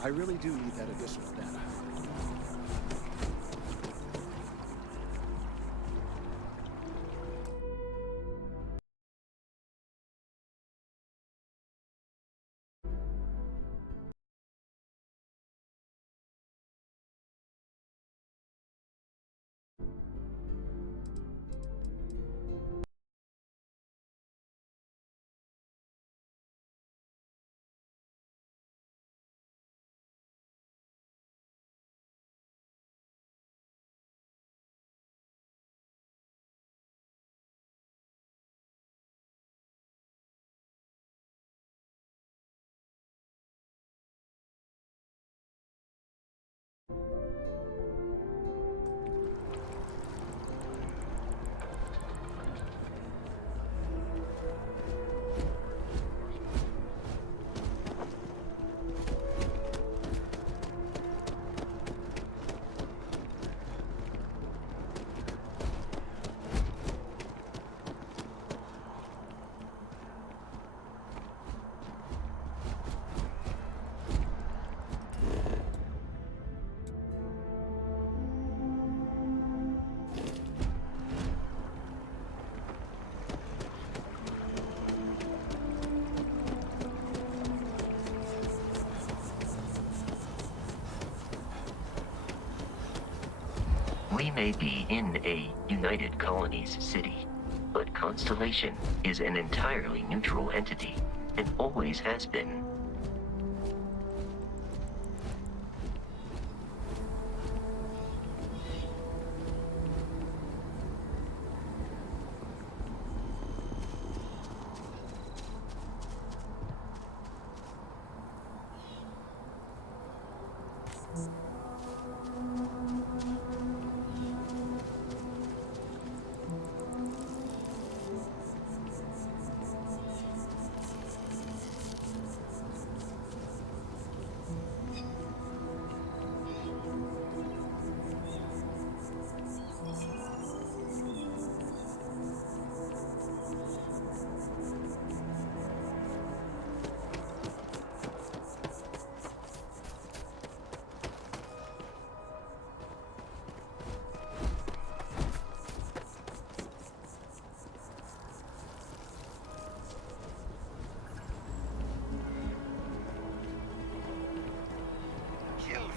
I really do need that additional data. We may be in a United Colonies city, but Constellation is an entirely neutral entity and always has been.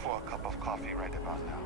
For a cup of coffee right about now.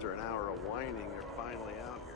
After an hour of whining, you're finally out here.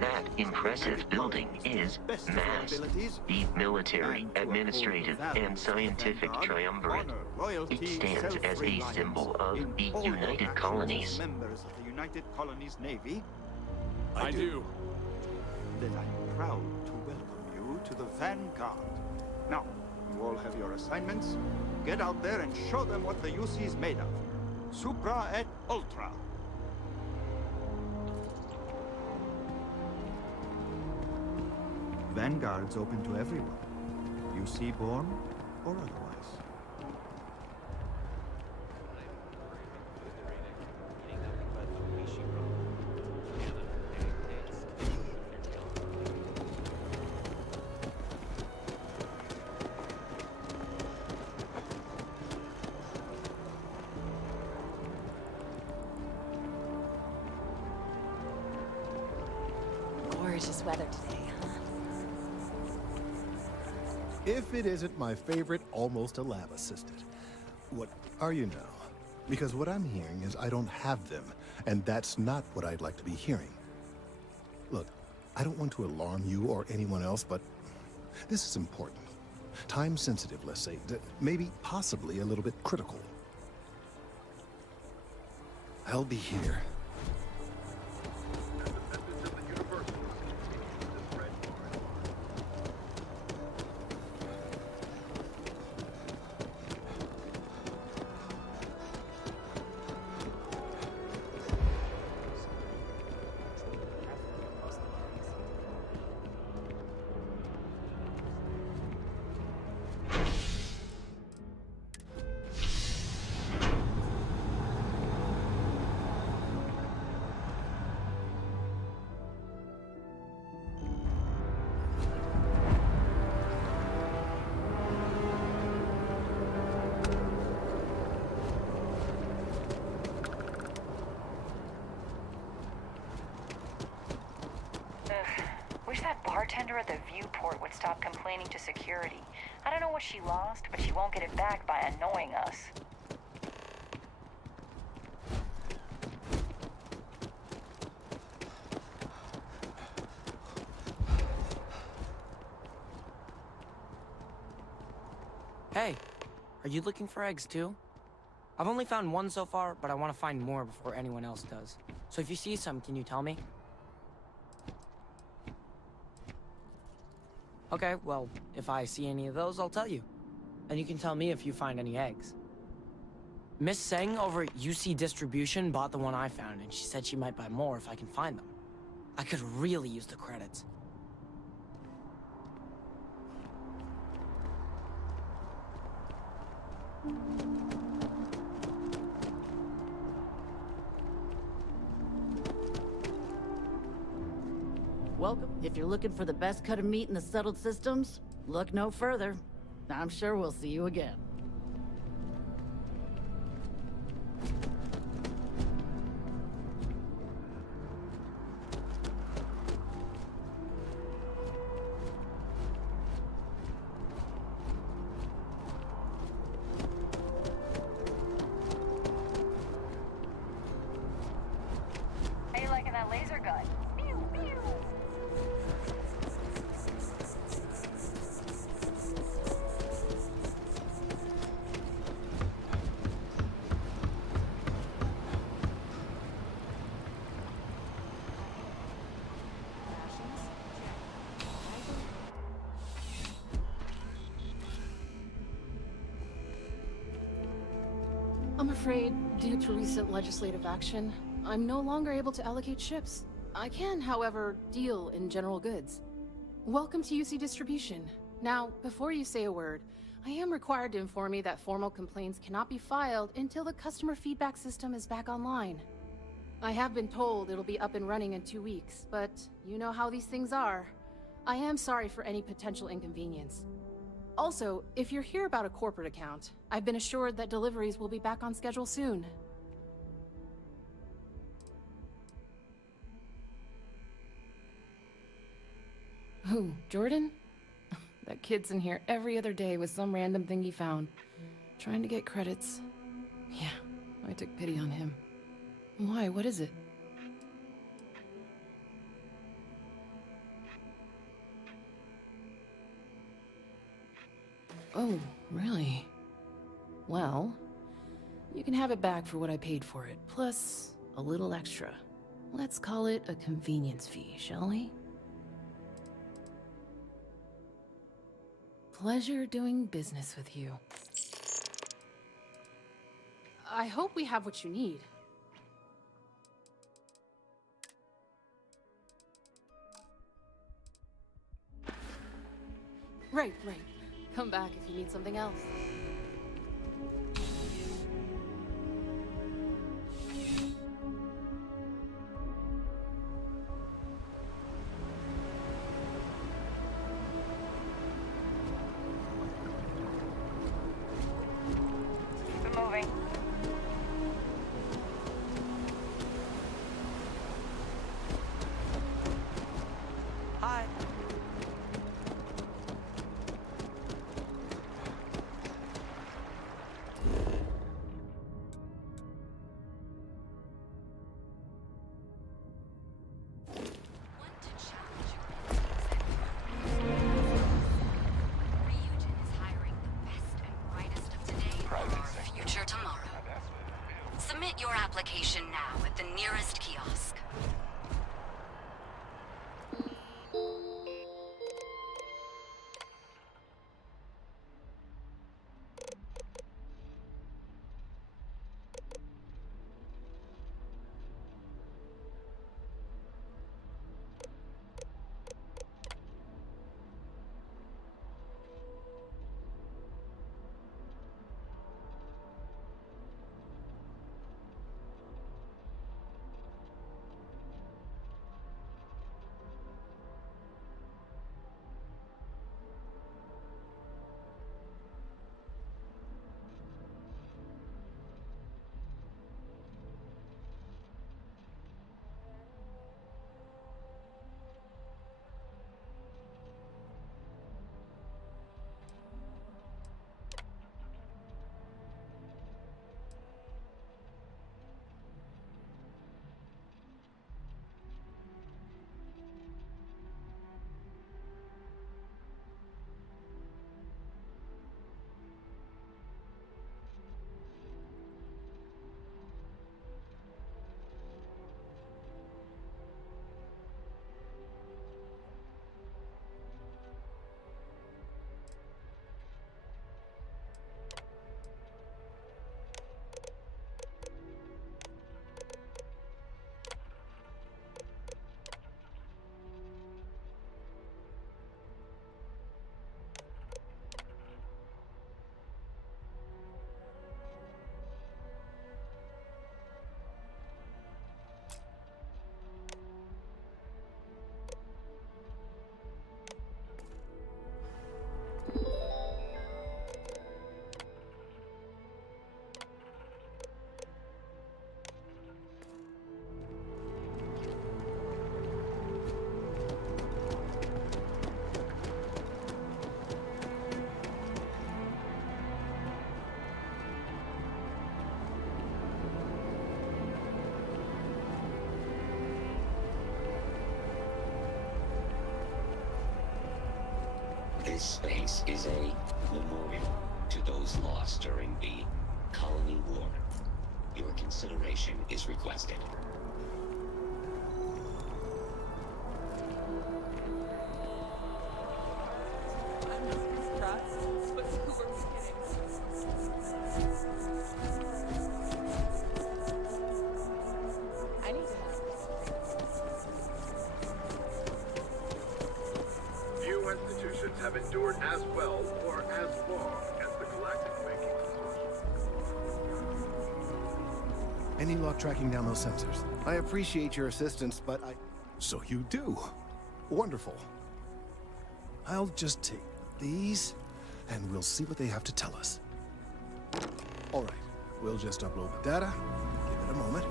That impressive building is MAST, the Military, Administrative, and Scientific Triumvirate. It stands as a symbol of the United Colonies. Members of the United Colonies Navy. I do. Then I'm proud to welcome you to the Vanguard. Now, you all have your assignments. Get out there and show them what the UC is made of. Supra et Ultra. Vanguard's open to everyone. UC born or otherwise. Gorgeous weather today, huh? If it isn't my favorite almost a lab assistant. What are you now? Because what I'm hearing is I don't have them, and that's not what I'd like to be hearing. Look, I don't want to alarm you or anyone else, but this is important. Time sensitive, let's say, maybe possibly a little bit critical. I'll be here. Wish that bartender at the viewport would stop complaining to security. I don't know what she lost, but she won't get it back by annoying us. Hey, are you looking for eggs too? I've only found one so far, but I want to find more before anyone else does. So if you see some, can you tell me? Okay, well, if I see any of those, I'll tell you. And you can tell me if you find any eggs. Miss Seng over at UC Distribution bought the one I found, and she said she might buy more if I can find them. I could really use the credits. Welcome. If you're looking for the best cut of meat in the settled systems, look no further. I'm sure we'll see you again. How you liking that laser gun? Pew, pew. I'm afraid, due to recent legislative action, I'm no longer able to allocate ships. I can, however, deal in general goods. Welcome to UC Distribution. Now, before you say a word, I am required to inform you that formal complaints cannot be filed until the customer feedback system is back online. I have been told it'll be up and running in 2 weeks, but you know how these things are. I am sorry for any potential inconvenience. Also, if you're here about a corporate account, I've been assured that deliveries will be back on schedule soon. Who, Jordan? That kid's in here every other day with some random thing he found. Trying to get credits. Yeah, I took pity on him. Why, what is it? Oh, really? Well, you can have it back for what I paid for it, plus a little extra. Let's call it a convenience fee, shall we? Pleasure doing business with you. I hope we have what you need. Right. Come back if you need something else. Keep it moving. Hi. This space is a memorial to those lost during the Colony War. Your consideration is requested. I'm not surprised, but who are we kidding? I need to have Few institutions have endured as well or as long as the Galactic Banking Consortium. Any luck tracking down those sensors? I appreciate your assistance, but I... So you do. Wonderful. I'll just take these, and we'll see what they have to tell us. All right, we'll just upload the data. Give it a moment.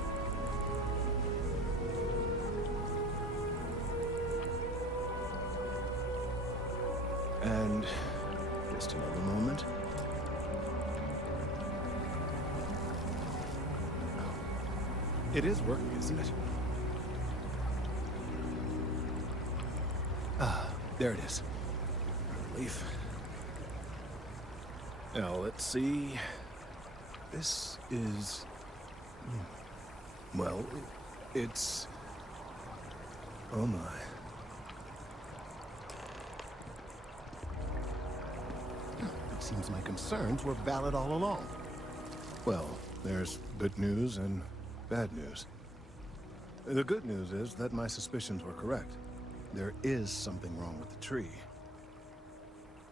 And just another moment. Oh, it is working, isn't it? Ah, there it is. Relief. Now, let's see. This is... Well, it's... Oh my. It seems my concerns were valid all along. Well, there's good news and bad news. The good news is that my suspicions were correct. There is something wrong with the tree.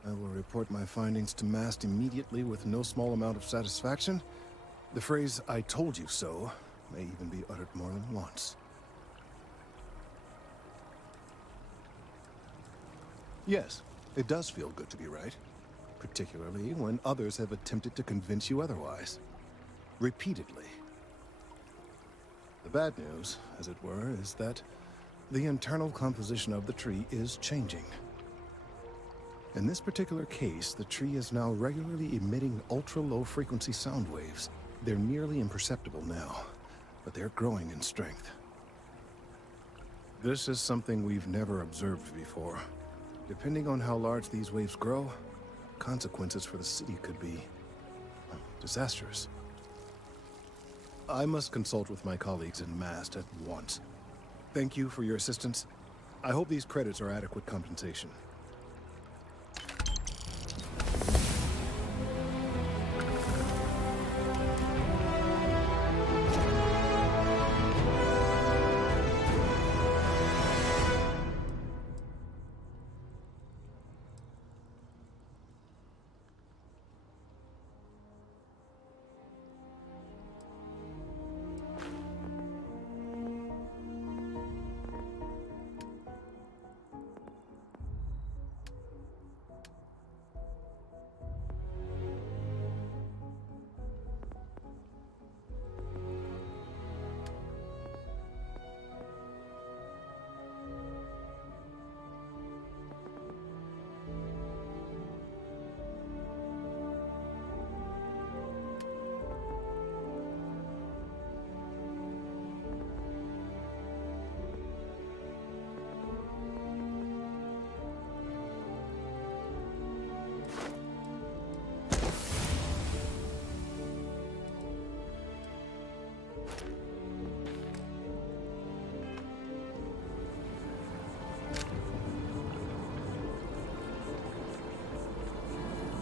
I will report my findings to MAST immediately with no small amount of satisfaction. The phrase, "I told you so," may even be uttered more than once. Yes, it does feel good to be right. Particularly when others have attempted to convince you otherwise. Repeatedly. The bad news, as it were, is that the internal composition of the tree is changing. In this particular case, the tree is now regularly emitting ultra-low frequency sound waves. They're nearly imperceptible now, but they're growing in strength. This is something we've never observed before. Depending on how large these waves grow, consequences for the city could be disastrous. I must consult with my colleagues in MAST at once. Thank you for your assistance. I hope these credits are adequate compensation.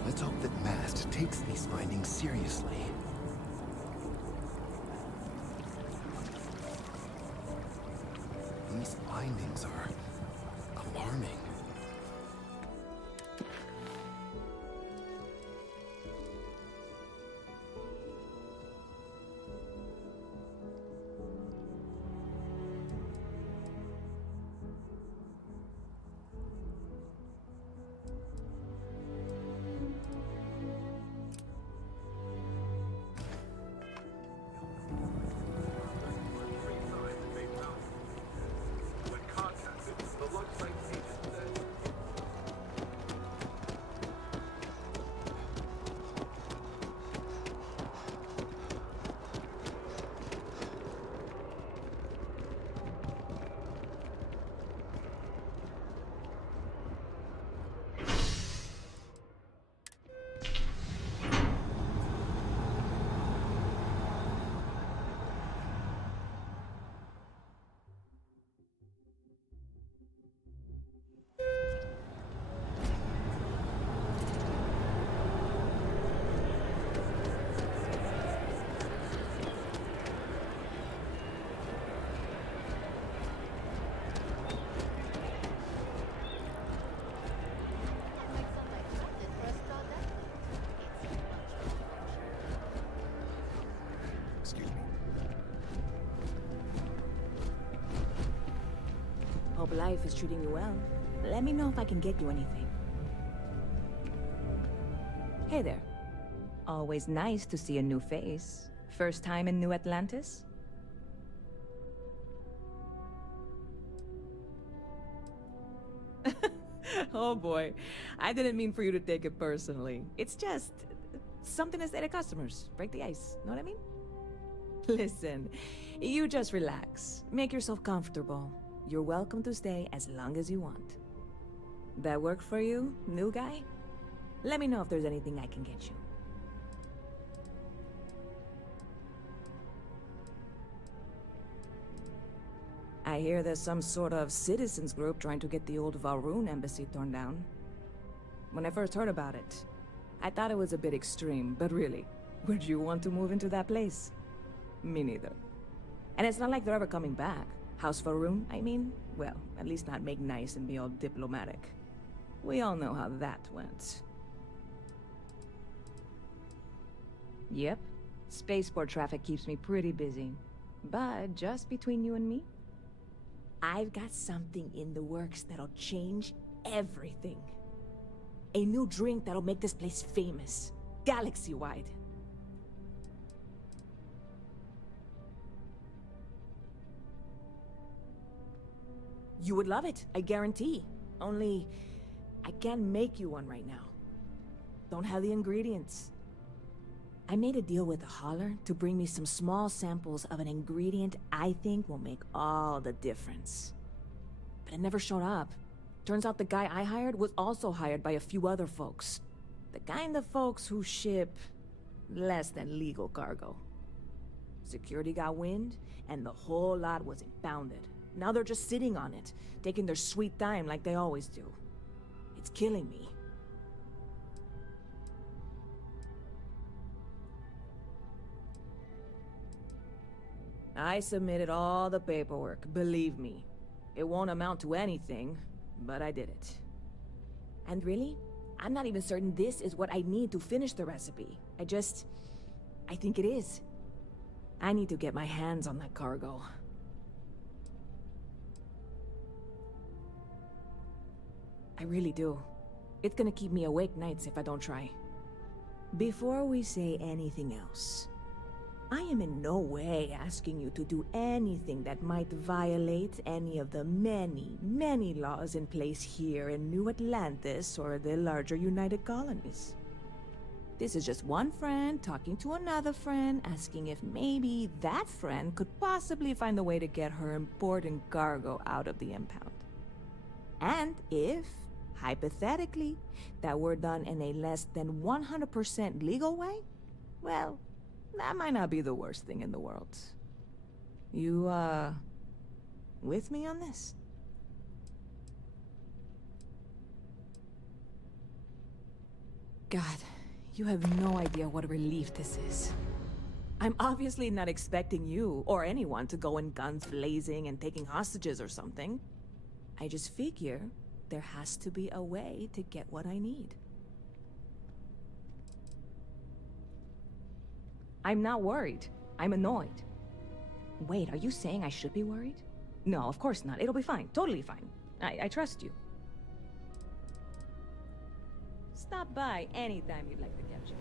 Let's hope that MAST takes these findings seriously. These findings are alarming. When contacted, the Lux Site agent said Hope life is treating you well. Let me know if I can get you anything. Hey there. Always nice to see a new face. First time in New Atlantis? Oh boy, I didn't mean for you to take it personally. It's just something to say to customers. Break the ice, know what I mean? Listen, you just relax. Make yourself comfortable. You're welcome to stay as long as you want. That work for you, new guy? Let me know if there's anything I can get you. I hear there's some sort of citizens group trying to get the old Valroon embassy torn down. When I first heard about it, I thought it was a bit extreme, but really, would you want to move into that place? Me neither. And it's not like they're ever coming back. House Valroon, I mean? Well, at least not make nice and be all diplomatic. We all know how that went. Yep. Spaceport traffic keeps me pretty busy. But just between you and me, I've got something in the works that'll change everything. A new drink that'll make this place famous. Galaxy-wide. You would love it, I guarantee. Only, I can't make you one right now. Don't have the ingredients. I made a deal with a hauler to bring me some small samples of an ingredient I think will make all the difference. But it never showed up. Turns out the guy I hired was also hired by a few other folks. The kind of folks who ship less than legal cargo. Security got wind, and the whole lot was impounded. Now they're just sitting on it, taking their sweet time like they always do. It's killing me. I submitted all the paperwork, believe me. It won't amount to anything, but I did it. And really, I'm not even certain this is what I need to finish the recipe. I think it is. I need to get my hands on that cargo. I really do. It's gonna keep me awake nights if I don't try. Before we say anything else, I am in no way asking you to do anything that might violate any of the many, many laws in place here in New Atlantis or the larger United Colonies. This is just one friend talking to another friend, asking if maybe that friend could possibly find a way to get her important cargo out of the impound. And if, hypothetically, that were done in a less than 100% legal way, well, that might not be the worst thing in the world. You, with me on this? God, you have no idea what a relief this is. I'm obviously not expecting you or anyone to go in guns blazing and taking hostages or something. I just figure there has to be a way to get what I need. I'm not worried. I'm annoyed. Wait, are you saying I should be worried? No, of course not. It'll be fine. Totally fine. I trust you. Stop by anytime you'd like to catch up.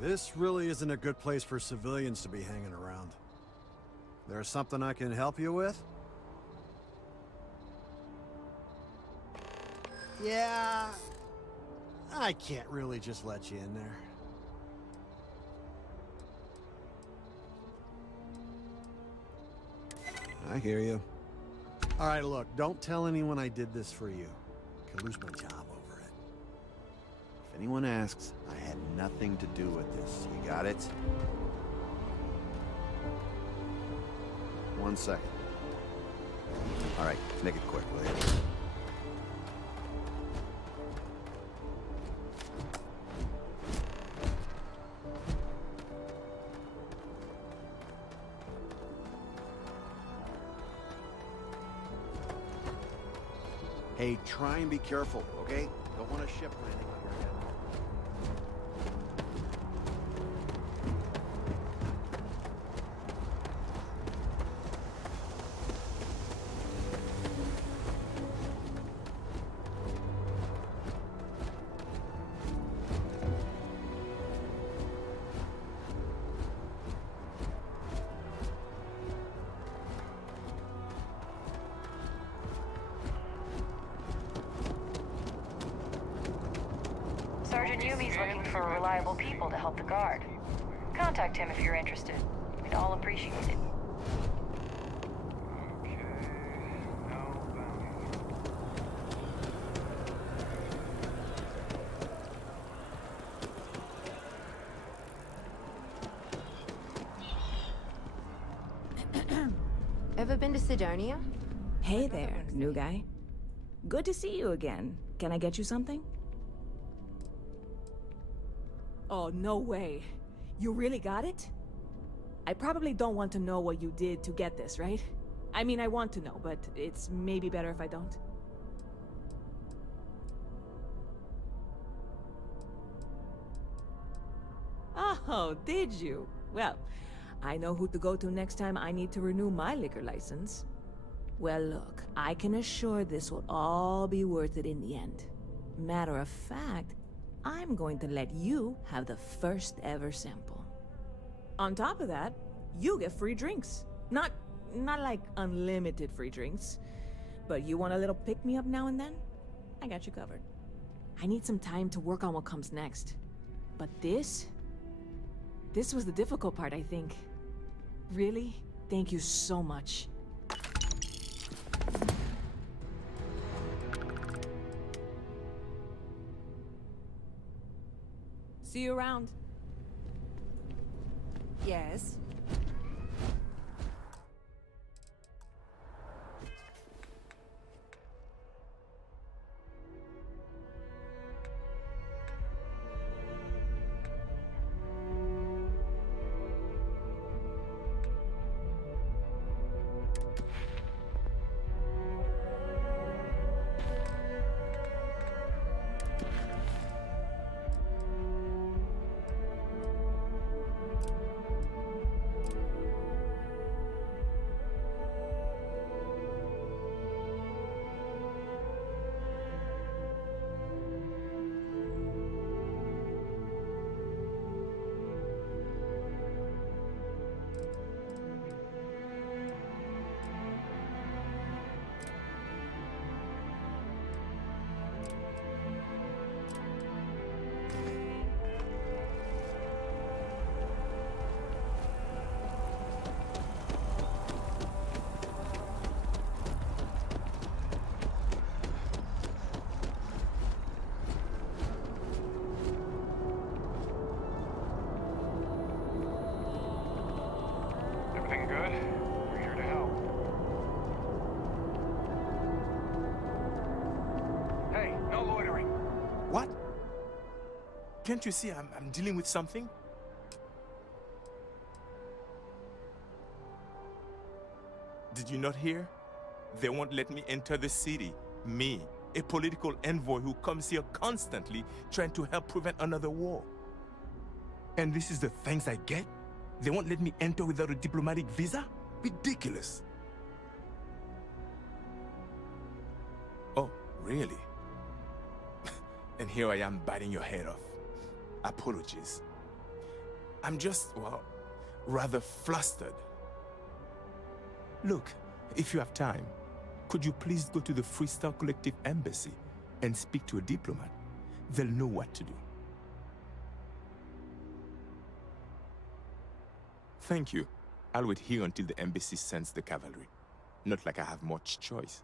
this really isn't a good place for civilians to be hanging around. There's something I can help you with? Yeah... I can't really just let you in there. I hear you. All right, look, don't tell anyone I did this for you. I could lose my job over it. If anyone asks, I had nothing to do with this. You got it? 1 second. All right, make it quick, will you? Hey, try and be careful, okay? Don't want a ship landing on your head. Sergeant Yumi's looking for reliable people to help the guard. Contact him if you're interested. We'd all appreciate it. Ever been to Sidonia? Hey there, new guy. Good to see you again. Can I get you something? Oh, no way. You really got it? I probably don't want to know what you did to get this, right? I mean, I want to know, but it's maybe better if I don't. Oh, did you? Well, I know who to go to next time I need to renew my liquor license. Well, look, I can assure this will all be worth it in the end. Matter of fact, I'm going to let you have the first ever sample. On top of that, you get free drinks. Not like unlimited free drinks, but you want a little pick-me-up now and then? I got you covered. I need some time to work on what comes next. But this was the difficult part, I think. Really? Thank you so much. See you around. Yes. Can't you see I'm dealing with something? Did you not hear? They won't let me enter the city. Me, a political envoy who comes here constantly trying to help prevent another war. And this is the thanks I get? They won't let me enter without a diplomatic visa? Ridiculous. Oh, really? And here I am biting your head off. Apologies. I'm just, well, rather flustered. Look, if you have time, could you please go to the Freestar Collective Embassy and speak to a diplomat? They'll know what to do. Thank you. I'll wait here until the embassy sends the cavalry. Not like I have much choice.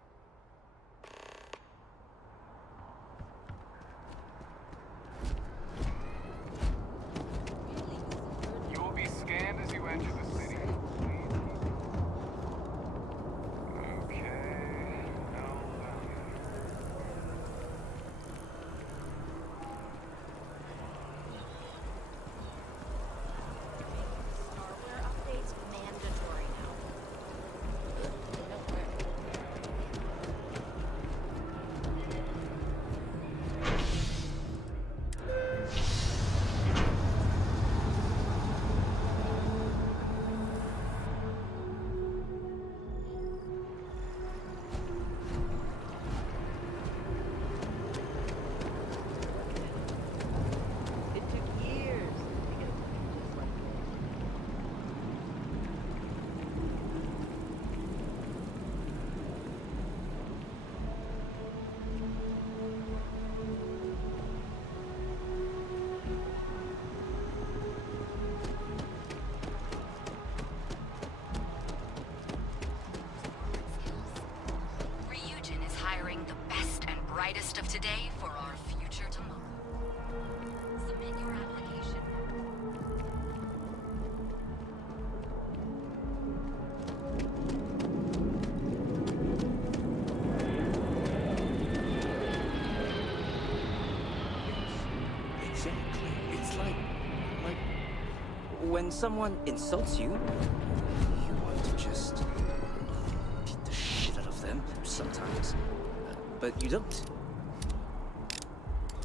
You will be scanned as you enter the city. Okay. Hardware updates mandatory now. It took years to get a plan just like Ryujin is hiring the best and brightest of today for our future tomorrow. Submit your application. Exactly. It's like when someone insults you, you want to just beat the shit out of them sometimes, but you don't.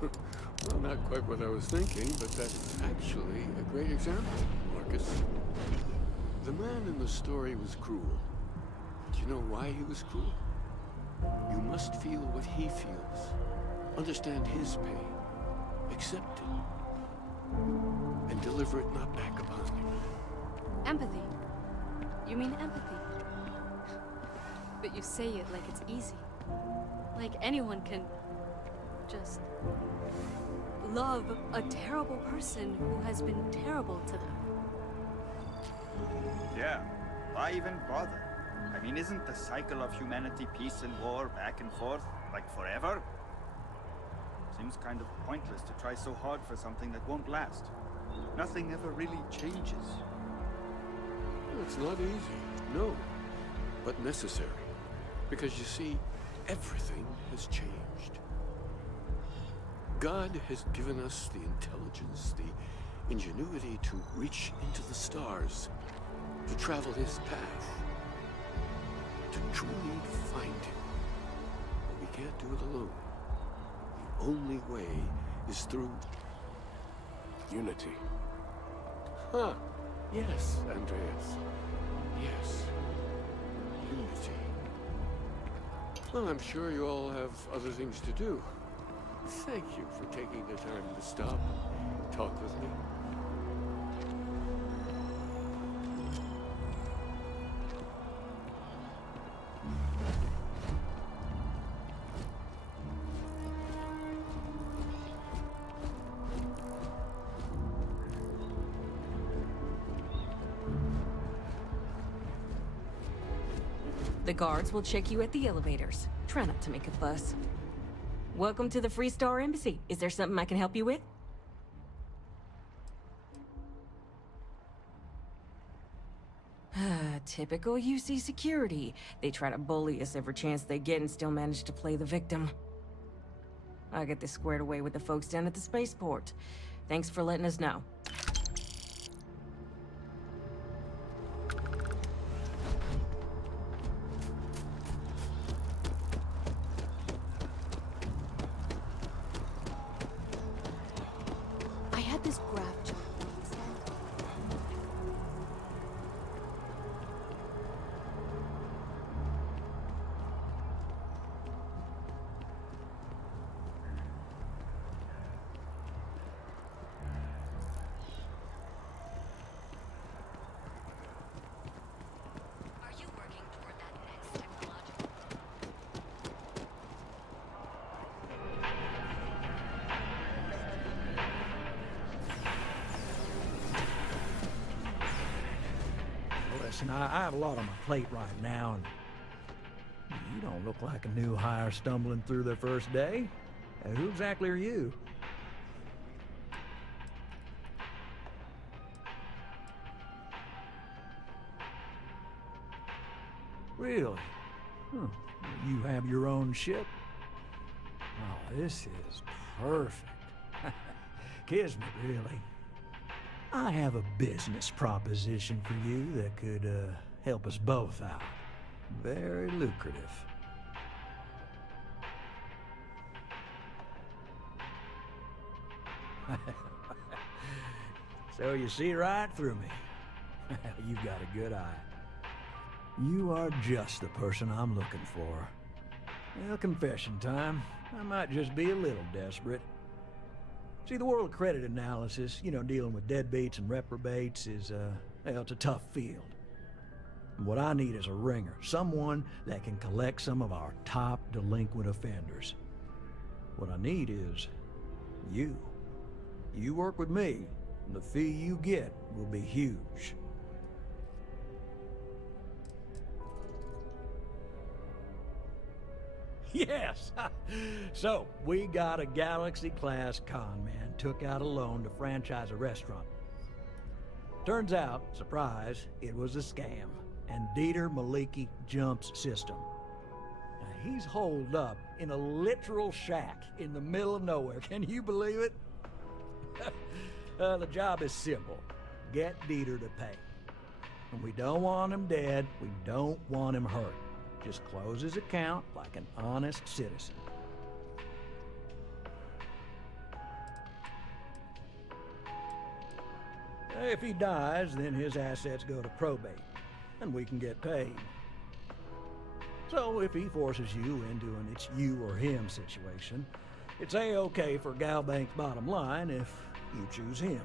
Well, not quite what I was thinking, but that's actually a great example, Marcus. The man in the story was cruel. Do you know why he was cruel? You must feel what he feels. Understand his pain. Accept it. And deliver it not back upon him. Empathy. You mean empathy? But you say it like it's easy. Like anyone can just love a terrible person who has been terrible to them. Yeah, why even bother? I mean, isn't the cycle of humanity peace and war back and forth, like forever? Seems kind of pointless to try so hard for something that won't last. Nothing ever really changes. It's not easy, no, but necessary. Because you see, everything has changed. God has given us the intelligence, the ingenuity to reach into the stars, to travel his path, to truly find him. But we can't do it alone. The only way is through unity. Huh. Yes, Andreas. Yes. Unity. Well, I'm sure you all have other things to do. Thank you for taking the time to stop and talk with me. The guards will check you at the elevators. Try not to make a fuss. Welcome to the Freestar Embassy. Is there something I can help you with? Typical UC security. They try to bully us every chance they get and still manage to play the victim. I'll get this squared away with the folks down at the spaceport. Thanks for letting us know. I had this graph chart once. listen, I have a lot on my plate right now, and you don't look like a new hire stumbling through their first day. Who exactly are you? Really? Huh. You have your own ship? Oh, this is perfect. Kismet, really. I have a business proposition for you that could help us both out. Very lucrative. So you see right through me. You've got a good eye. You are just the person I'm looking for. Well, confession time. I might just be a little desperate. See, the world of credit analysis, you know, dealing with deadbeats and reprobates is, well, it's a tough field. And what I need is a ringer, someone that can collect some of our top delinquent offenders. What I need is you. You work with me, and the fee you get will be huge. Yes! So, we got a Galaxy-class con man took out a loan to franchise a restaurant. Turns out, surprise, it was a scam, and Dieter Maliki jumps system. Now, he's holed up in a literal shack in the middle of nowhere. Can you believe it? The job is simple. Get Dieter to pay. And we don't want him dead, we don't want him hurt. Just close his account like an honest citizen. If he dies, then his assets go to probate, and we can get paid. So if he forces you into an it's you or him situation, it's A-okay for Galbank's bottom line if you choose him.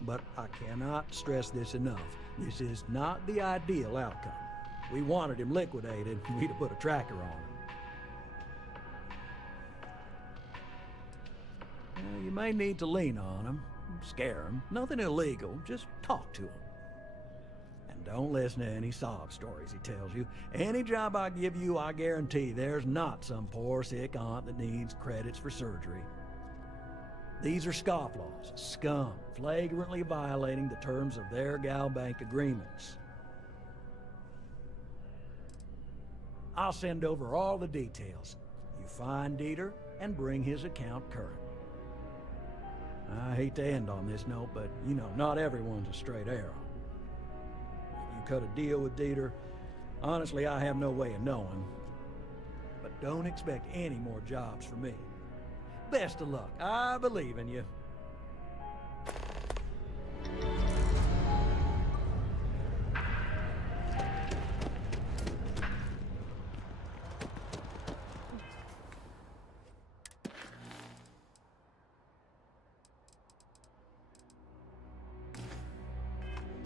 But I cannot stress this enough. This is not the ideal outcome. We wanted him liquidated, we'd have put a tracker on him. You may need to lean on him, scare him. Nothing illegal, just talk to him. And don't listen to any sob stories he tells you. Any job I give you, I guarantee there's not some poor sick aunt that needs credits for surgery. These are scofflaws, scum, flagrantly violating the terms of their Galbank agreements. I'll send over all the details. You find Dieter and bring his account current. I hate to end on this note, but you know, not everyone's a straight arrow. If you cut a deal with Dieter, honestly, I have no way of knowing. But don't expect any more jobs for me. Best of luck. I believe in you.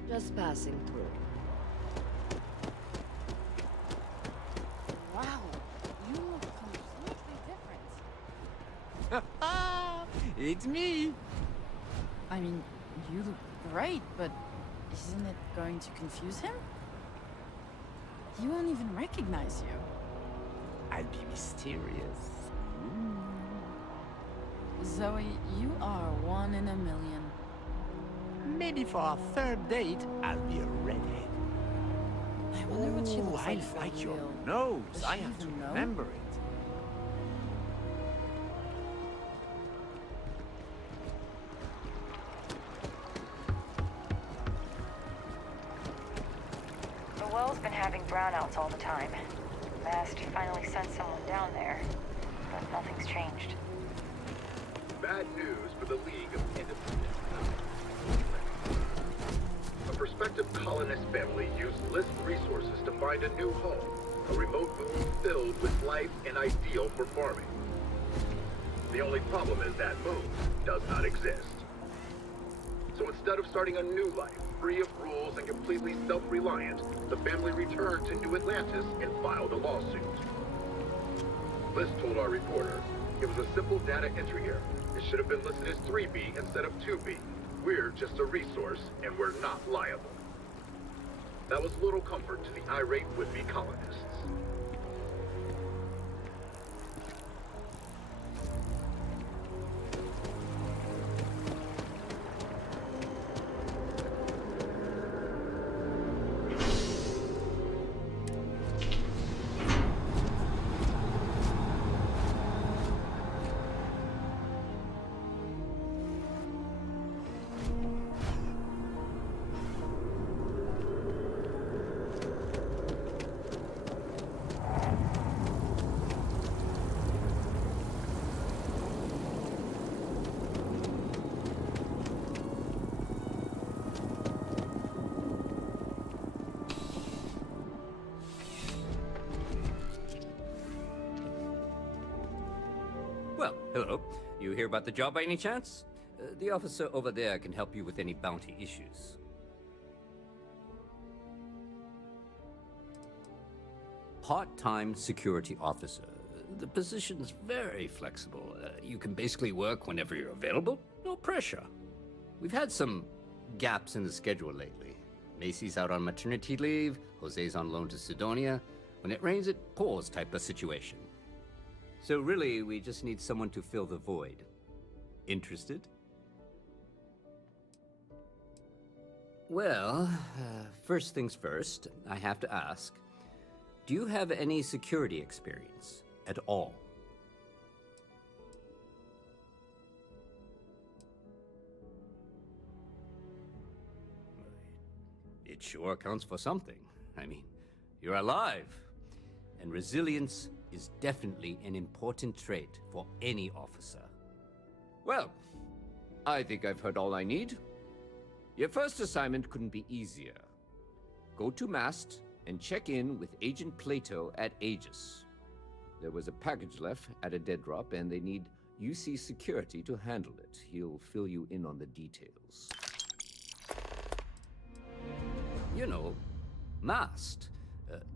Just passing through. Wow, you look completely different. It's me. I mean, you look great, but isn't it going to confuse him? He won't even recognize you. I'll be mysterious. Zoe, you are one in a million. Maybe for our third date, I'll be a redhead. I wonder what she looks like for I like your real. nose. Does I she have to even know? remember it. The well's been having brownouts all the time. Mast finally sent someone down there, but nothing's changed. Bad news for the League of Independent. A prospective colonist family used list resources to find a new home, a remote moon filled with life and ideal for farming. The only problem is that moon does not exist. So instead of starting a new life, free of rules and completely self-reliant, the family returned to New Atlantis and filed a lawsuit. Liz told our reporter, it was a simple data entry error. It should have been listed as 3B instead of 2B. We're just a resource, and we're not liable. That was little comfort to the irate would-be colonists. Well, hello. You hear about the job by any chance? The officer over there can help you with any bounty issues. Part-time security officer. The position's very flexible. You can basically work whenever you're available. No pressure. We've had some gaps in the schedule lately. Macy's out on maternity leave, Jose's on loan to Sidonia. When it rains, it pours type of situation. So really, we just need someone to fill the void. Interested? Well, first things first, I have to ask, do you have any security experience at all? It sure counts for something. I mean, you're alive, and resilience is definitely an important trait for any officer. Well, I think I've heard all I need. Your first assignment couldn't be easier. Go to Mast and check in with Agent Plato at Aegis. There was a package left at a dead drop, and they need UC security to handle it. He'll fill you in on the details. You know, Mast.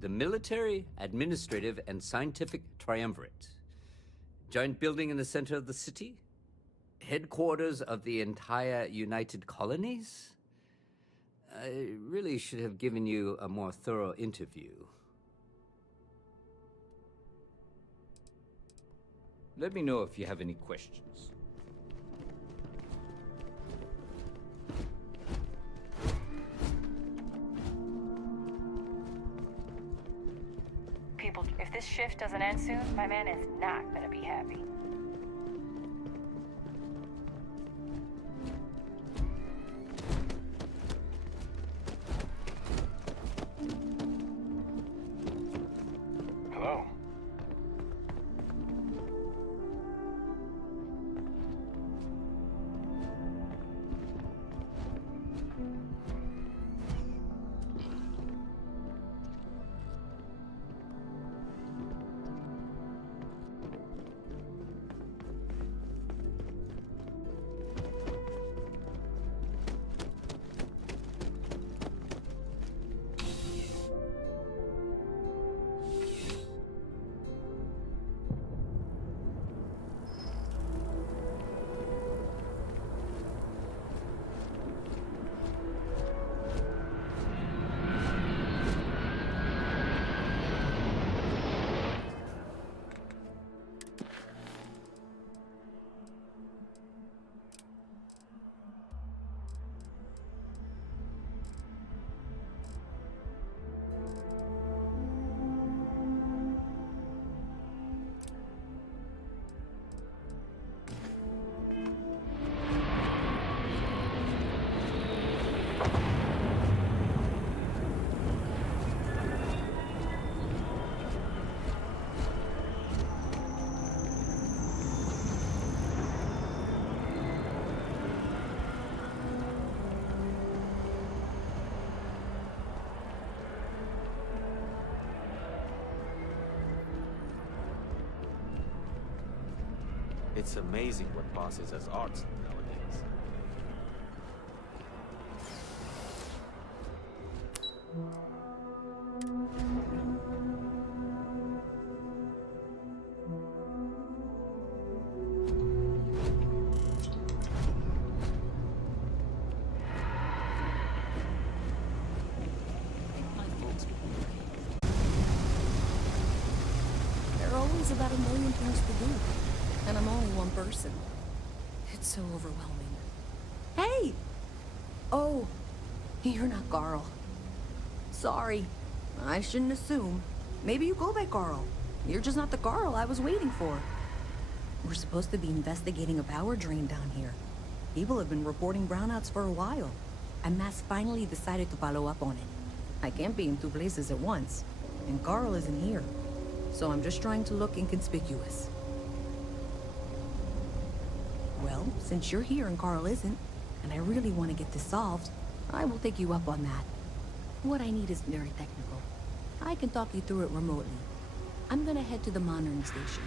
The military, administrative, and scientific triumvirate. Giant building in the center of the city? Headquarters of the entire United Colonies? I really should have given you a more thorough interview. Let me know if you have any questions. People, if this shift doesn't end soon, my man is not gonna be happy. Hello. It's amazing what passes as art nowadays. always about a million things to do. And I'm only one person. It's so overwhelming. Hey! Oh, you're not Carl. Sorry. I shouldn't assume. Maybe you go by Carl. You're just not the Carl I was waiting for. We're supposed to be investigating a power drain down here. People have been reporting brownouts for a while. And Mass finally decided to follow up on it. I can't be in two places at once. And Carl isn't here. So I'm just trying to look inconspicuous. Well, since you're here and Carl isn't, and I really want to get this solved, I will take you up on that. What I need is very technical. I can talk you through it remotely. I'm gonna head to the monitoring station.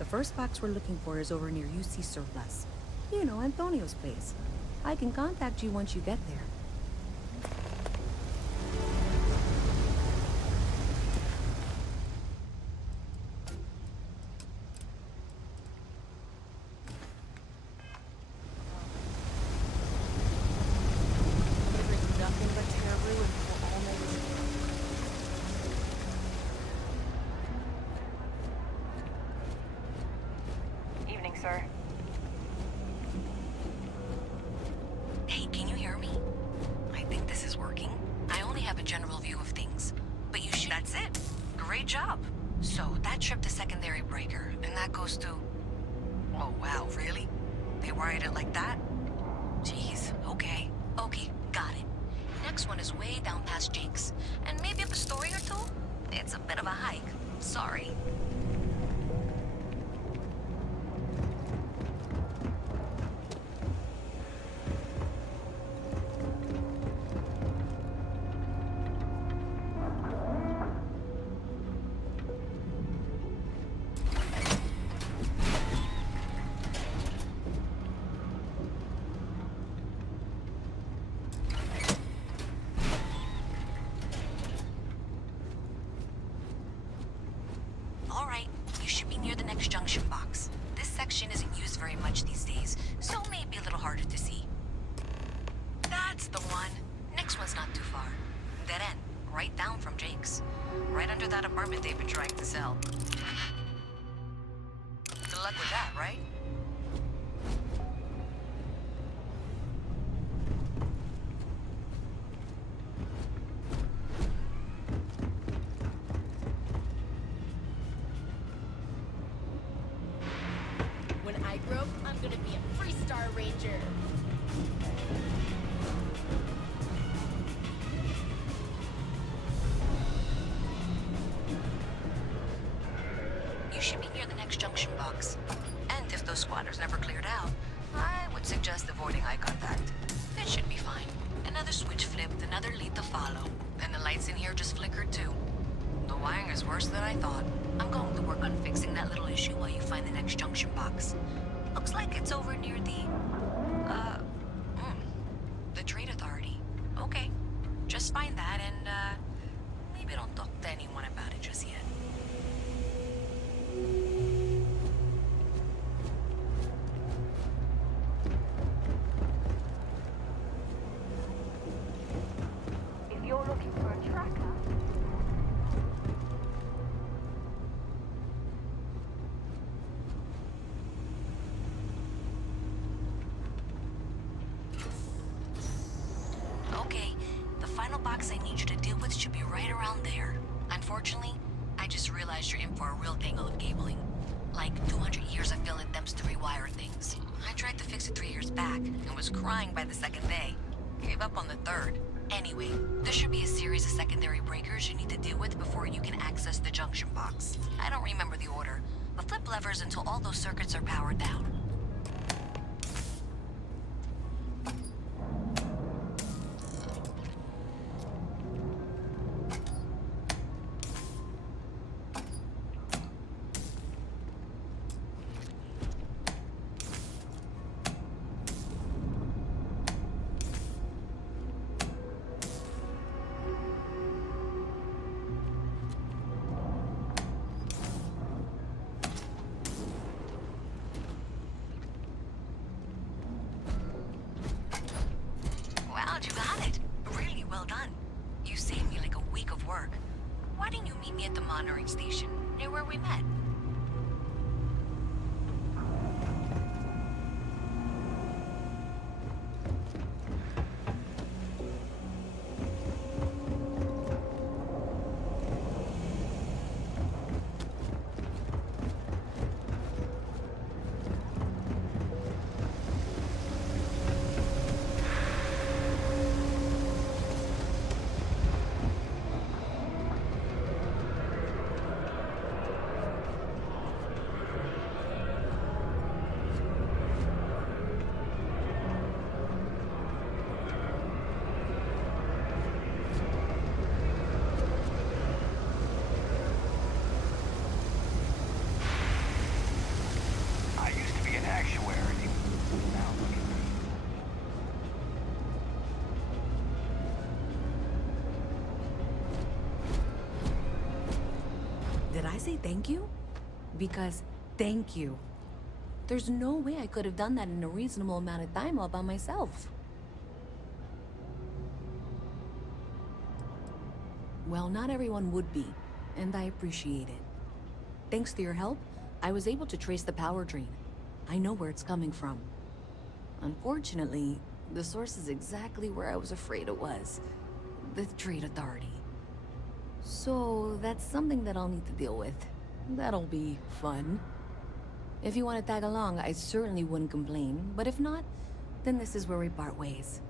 The first box we're looking for is over near UC Surplus. You know, Antonio's place. I can contact you once you get there. Evening, sir. Hey, can you hear me? I think this is working. I only have a general view of things. But you should... That's it. Great job. So, that tripped the secondary breaker, and that goes to... Oh, wow, really? They wired it like that? Jeez, okay. Okay, got it. Next one is way down past Jake's. And maybe up a story or two? It's a bit of a hike. Sorry. Alright, you should be near the next junction box. This section isn't used very much these days, so it may be a little harder to see. That's the one. Next one's not too far. Dead end, right down from Jake's. Right under that apartment they've been trying to sell. Good luck with that, right? When I grow up, I'm gonna be a Freestar Ranger. You should be near the next junction box. And if those squatters never cleared out, I would suggest avoiding eye contact. It should be fine. Another switch flipped, another lead to follow. And the lights in here just flickered too. The wiring is worse than I thought. I'm going to work on fixing that little issue while you find the next junction box. Looks like it's over near the Trade Authority. Okay. Just find that and, maybe don't talk to anyone about it just yet. If you're looking for a tracker... Okay, the final box I need you to deal with should be right around there. Unfortunately, I just realized you're in for a real tangle of cabling. Like 200 years of fill attempts to rewire things. I tried to fix it 3 years back and was crying by the second day. Gave up on the third. Anyway, there should be a series of secondary breakers you need to deal with before you can access the junction box. I don't remember the order, but flip levers until all those circuits are powered down. Wow, you got it. Really well done. You saved me like a week of work. Why didn't you meet me at the monitoring station, near where we met? say thank you? Because thank you. There's no way I could have done that in a reasonable amount of time all by myself. Well, not everyone would be, and I appreciate it. Thanks to your help, I was able to trace the power drain. I know where it's coming from. Unfortunately, the source is exactly where I was afraid it was. The Trade Authority. So, that's something that I'll need to deal with. That'll be fun. If you want to tag along, I certainly wouldn't complain, but if not, then this is where we part ways.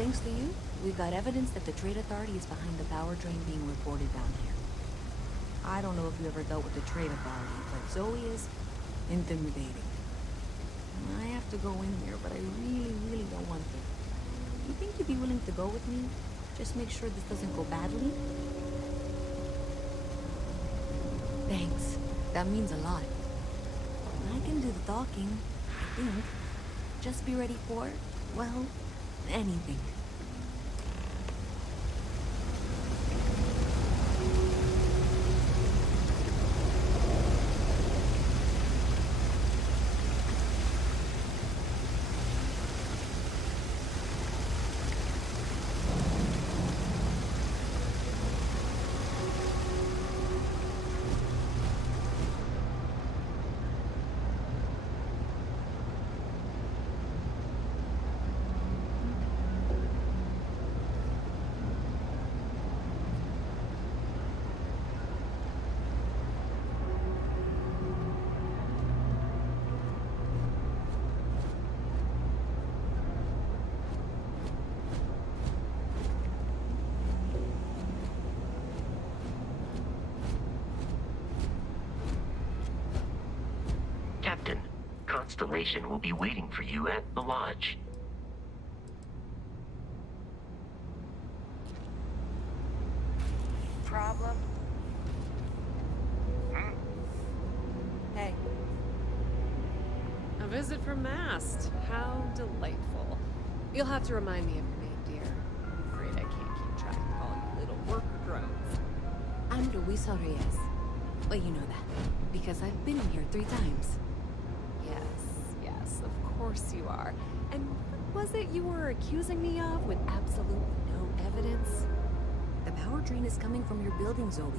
thanks to you, we've got evidence that the Trade Authority is behind the power drain being reported down here. I don't know if you ever dealt with the Trade Authority, but Zoe is intimidating. I have to go in there, but I really, really don't want to. You think you'd be willing to go with me? Just make sure this doesn't go badly? Thanks. That means a lot. I can do the talking, I think. Just be ready for, well, anything. Captain, Constellation will be waiting for you at the lodge. Problem? Hey. A visit from Mast. How delightful. You'll have to remind me of your name, dear. I'm afraid I can't keep track of all you little worker drones. I'm Luisa Reyes. Well, you know that, because I've been in here 3 times. Yes, of course you are. And what was it you were accusing me of with absolutely no evidence? The power drain is coming from your building, Zoe.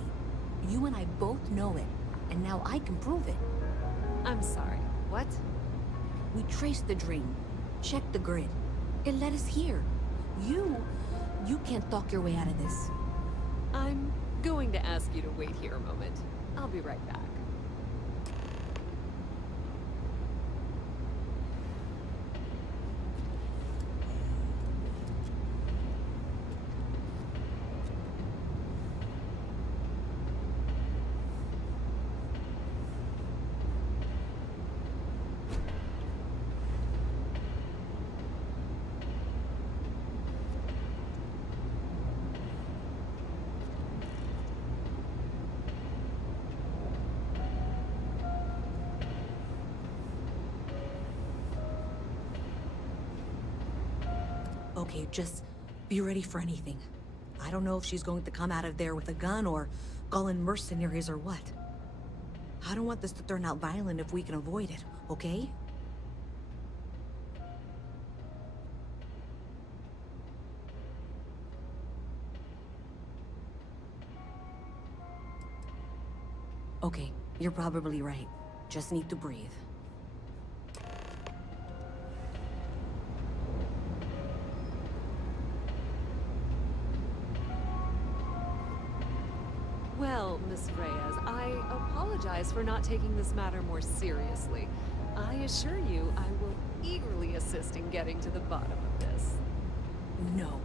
You and I both know it, and now I can prove it. I'm sorry, what? We traced the drain, checked the grid. It led us here. You can't talk your way out of this. I'm going to ask you to wait here a moment. I'll be right back. Okay, just be ready for anything. I don't know if she's going to come out of there with a gun or call in mercenaries or what. I don't want this to turn out violent if we can avoid it, okay? Okay, you're probably right. Just need to breathe. Well, Miss Reyes, I apologize for not taking this matter more seriously. I assure you I will eagerly assist in getting to the bottom of this. No,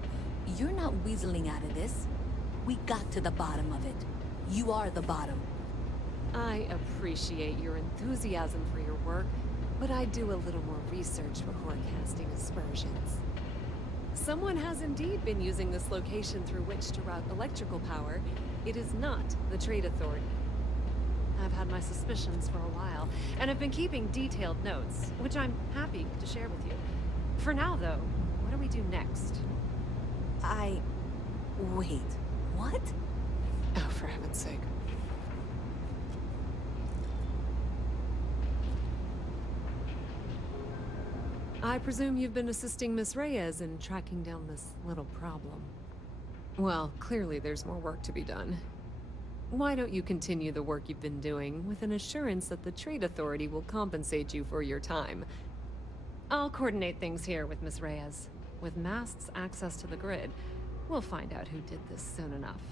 you're not weaseling out of this. We got to the bottom of it. You are the bottom. I appreciate your enthusiasm for your work, but I do a little more research before casting aspersions. Someone has indeed been using this location through which to route electrical power. It is not the Trade Authority. I've had my suspicions for a while, and have been keeping detailed notes, which I'm happy to share with you. For now, though, what do we do next? Wait, what? Oh, for heaven's sake. I presume you've been assisting Miss Reyes in tracking down this little problem. Well, clearly there's more work to be done. Why don't you continue the work you've been doing with an assurance that the Trade Authority will compensate you for your time? I'll coordinate things here with Miss Reyes. With Mast's access to the grid, we'll find out who did this soon enough.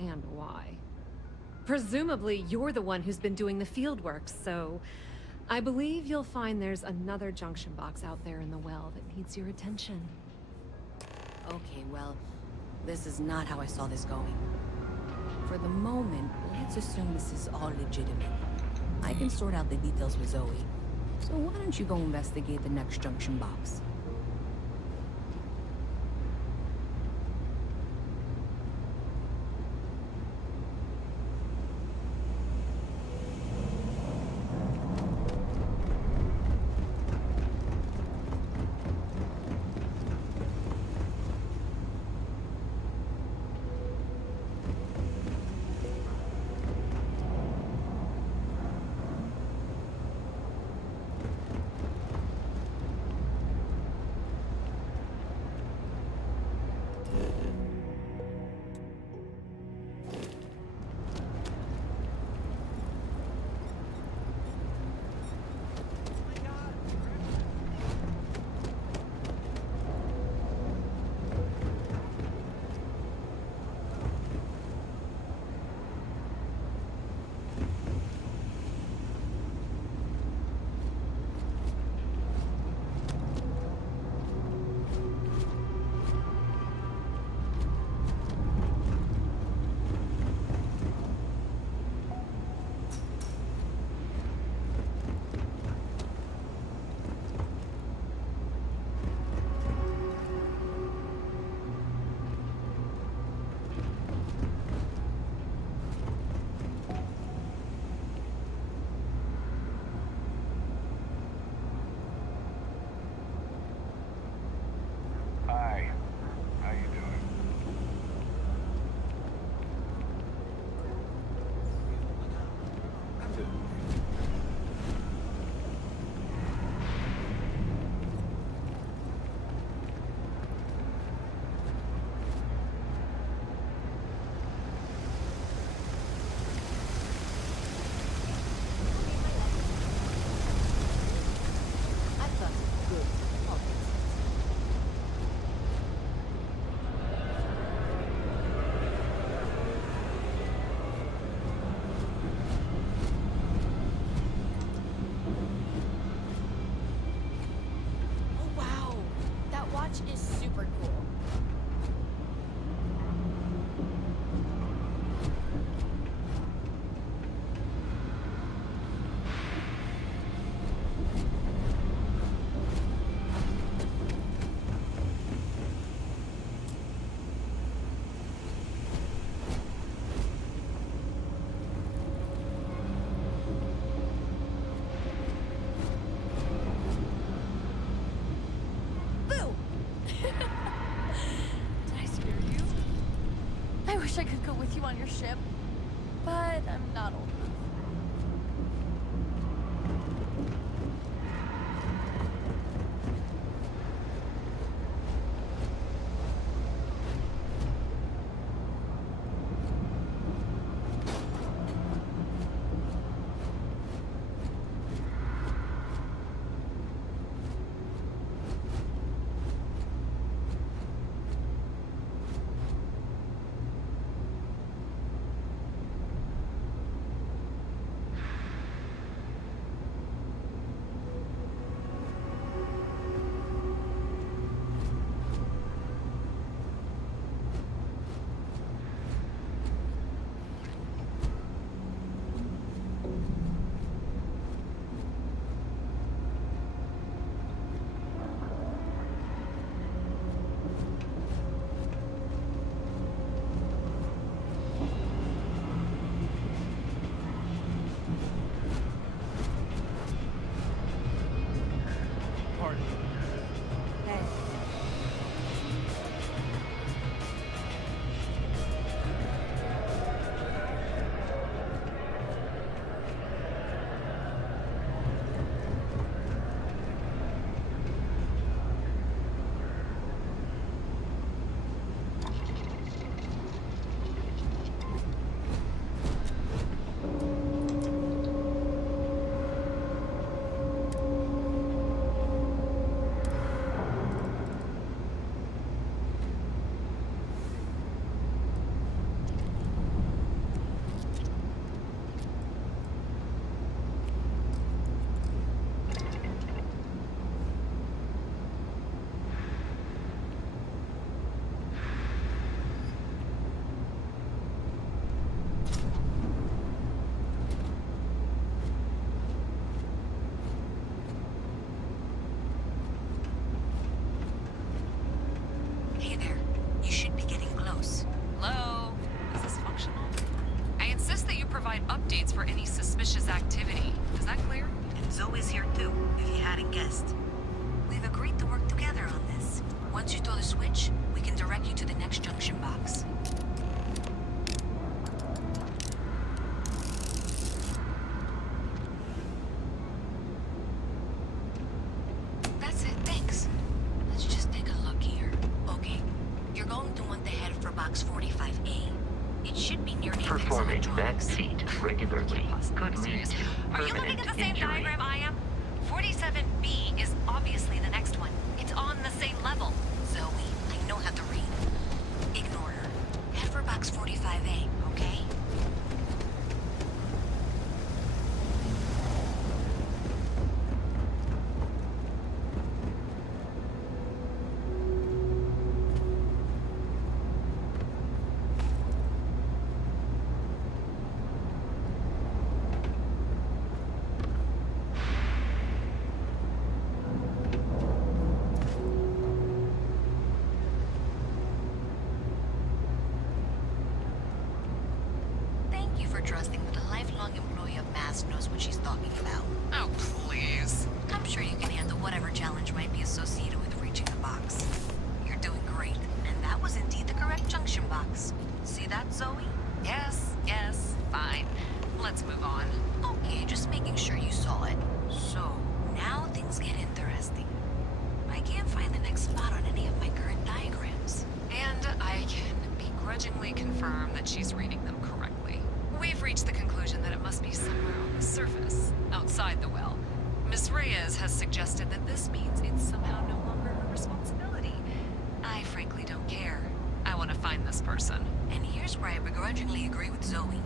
And why. Presumably, you're the one who's been doing the fieldwork, so I believe you'll find there's another junction box out there in the well that needs your attention. Okay, well, this is not how I saw this going. For the moment, let's assume this is all legitimate. I can sort out the details with Zoe. So why don't you go investigate the next junction box? Hi. How you doing? I thought good. Okay. Oh wow, that watch is super cool. Boo! Did I scare you? I wish I could go with you on your ship, but I'm not old enough. too, if you hadn't guessed. We've agreed to work together on this. Once you throw the switch, we can direct you to the next junction box. That's it, thanks. Let's just take a look here. Okay, you're going to want to head for box 45A. It should be near Apex Performing that Electronics. seat regularly could lead to Are you looking permanent at the same injury. diagram I am? 47B is obviously the next one. It's on the same level. Zoe, I know how to read. Ignore her. Head for box 45A, okay? Thank you for trusting that a lifelong employee of MASK knows what she's talking about. Oh, please. I'm sure you can handle whatever challenge might be associated with reaching the box. You're doing great, and that was indeed the correct junction box. See that, Zoe? Yes, fine. Let's move on. Okay, just making sure you saw it. So, now things get interesting. I can't find the next spot on any of my current diagrams. And I can begrudgingly confirm that she's reading them correctly. We've reached the conclusion that it must be somewhere on the surface, outside the well. Miss Reyes has suggested that this means it's somehow no longer her responsibility. I frankly don't care. I want to find this person. And here's where I begrudgingly agree with Zoe.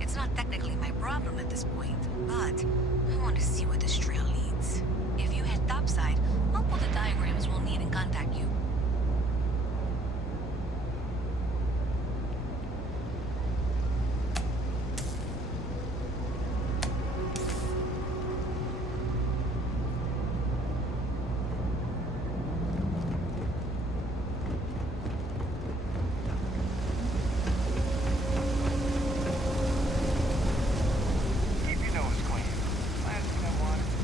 It's not technically my problem at this point, but I want to see where this trail leads. If you head topside, I'll pull the diagrams we'll need and contact you. Keep your nose clean. Last thing I want is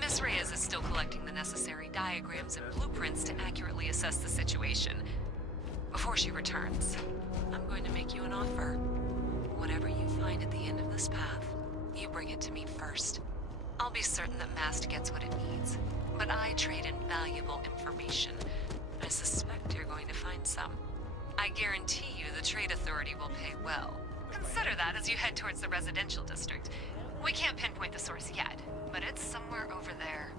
Miss Reyes is still collecting the necessary diagrams and blueprints to accurately assess the situation. Before she returns, I'm going to make you an offer. Whatever you find at the end of this path, you bring it to me first. I'll be certain that MAST gets what it needs, but I trade in valuable information. I suspect you're going to find some. I guarantee you the Trade Authority will pay well. Consider that as you head towards the residential district. We can't pinpoint the source yet, but it's somewhere over there.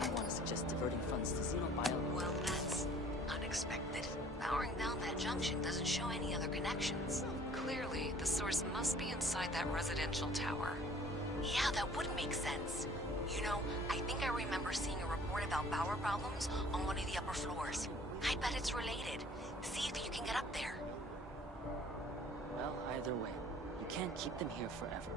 I want to suggest diverting funds to Xenobio. Well, that's unexpected. powering down that junction doesn't show any other connections. Clearly, the source must be inside that residential tower. Yeah, that would make sense. You know, I think I remember seeing a report about power problems on one of the upper floors. I bet it's related. See if you can get up there. Well, either way, you can't keep them here forever.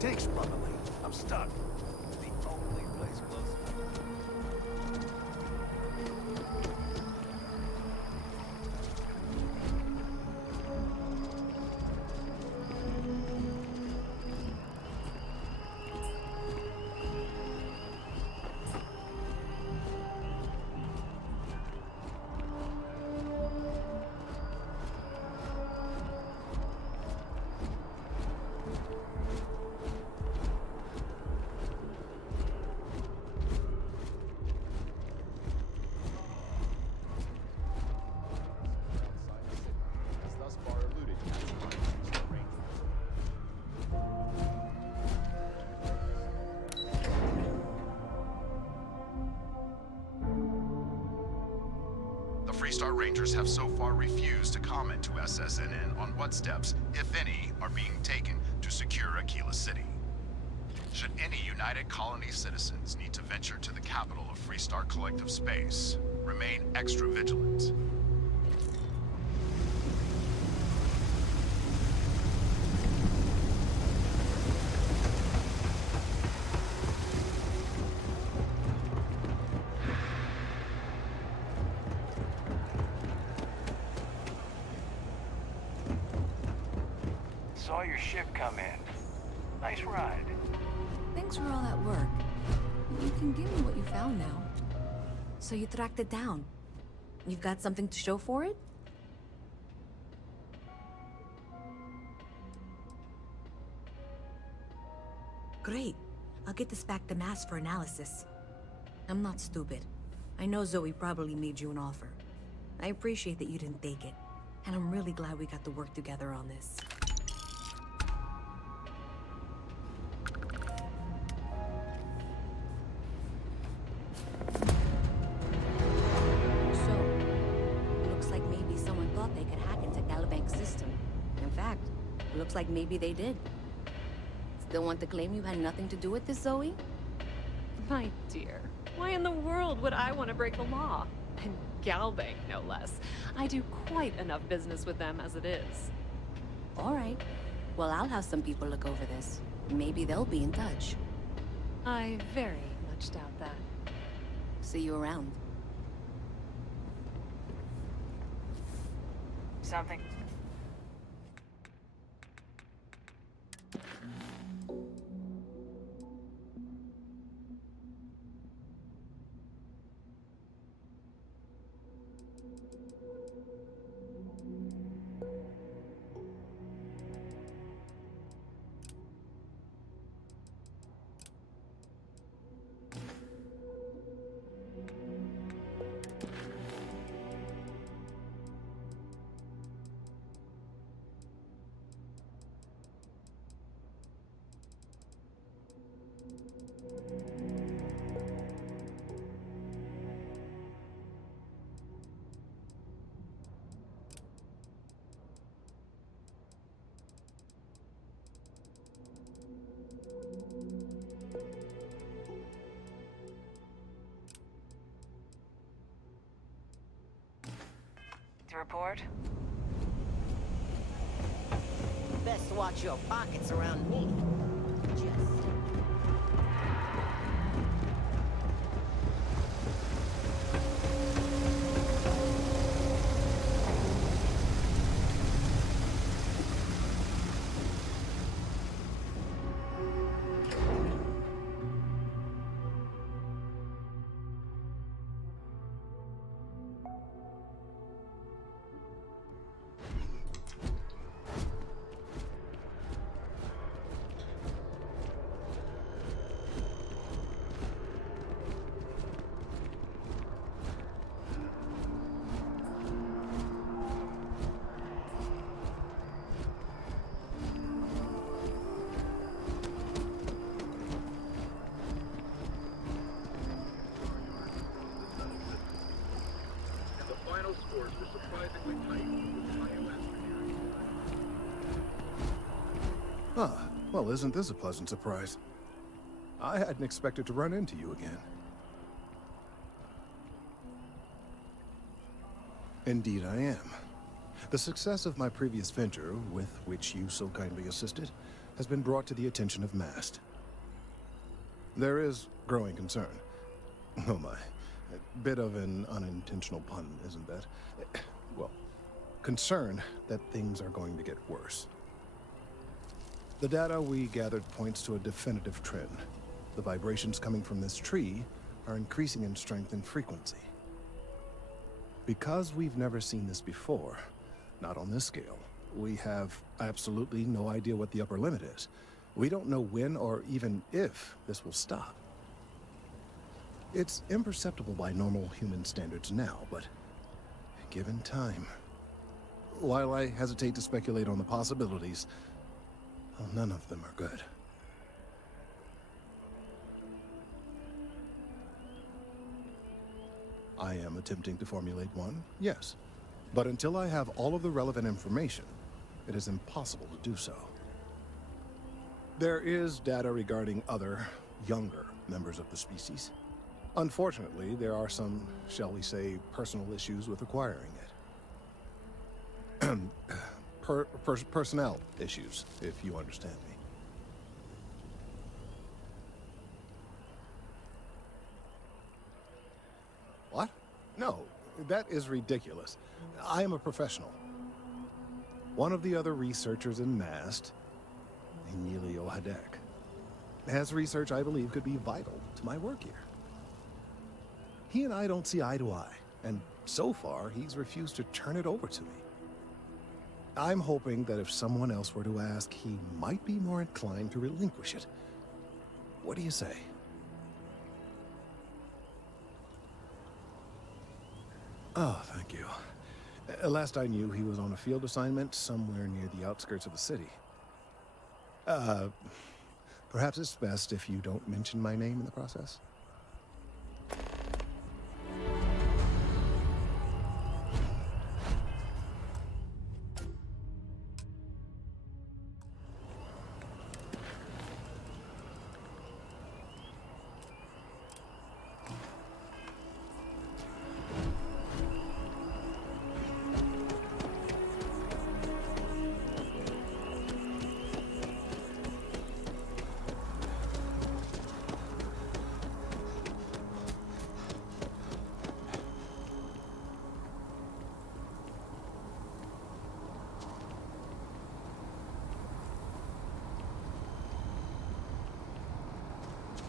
takes, probably. I'm stuck. The only place close. Freestar Rangers have so far refused to comment to SSNN on what steps, if any, are being taken to secure Aquila City. Should any United Colony citizens need to venture to the capital of Freestar Collective Space, remain extra vigilant. Saw your ship come in. Nice ride. Thanks for all that work. You can give me what you found now. So you tracked it down. You've got something to show for it? Great. I'll get this back to Mass for analysis. I'm not stupid. I know Zoe probably made you an offer. I appreciate that you didn't take it. And I'm really glad we got to work together on this. Looks like maybe they did. Still want to claim you had nothing to do with this, Zoe? My dear, why in the world would I want to break the law? And Galbank, no less. I do quite enough business with them as it is. All right. Well, I'll have some people look over this. Maybe they'll be in touch. I very much doubt that. See you around. Something. To report? Best watch your pockets around me. Scores were surprisingly tight with Ah, well, isn't this a pleasant surprise? I hadn't expected to run into you again. Indeed I am. The success of my previous venture, with which you so kindly assisted, has been brought to the attention of MAST. There is growing concern. Oh my. A bit of an unintentional pun, isn't that? Well, concern that things are going to get worse. The data we gathered points to a definitive trend. The vibrations coming from this tree are increasing in strength and frequency. Because we've never seen this before, not on this scale, we have absolutely no idea what the upper limit is. We don't know when or even if this will stop. It's imperceptible by normal human standards now, but given time... While I hesitate to speculate on the possibilities, well, none of them are good. I am attempting to formulate one, yes. But until I have all of the relevant information, it is impossible to do so. There is data regarding other, younger members of the species. Unfortunately, there are some, shall we say, personal issues with acquiring it. Personnel issues, if you understand me. What? No, that is ridiculous. I am a professional. One of the other researchers in MAST, Emilio Hadek, has research I believe could be vital to my work here. He and I don't see eye to eye, and so far he's refused to turn it over to me. I'm hoping that if someone else were to ask, he might be more inclined to relinquish it. What do you say? Oh, thank you. Last I knew, he was on a field assignment somewhere near the outskirts of the city. Perhaps it's best if you don't mention my name in the process?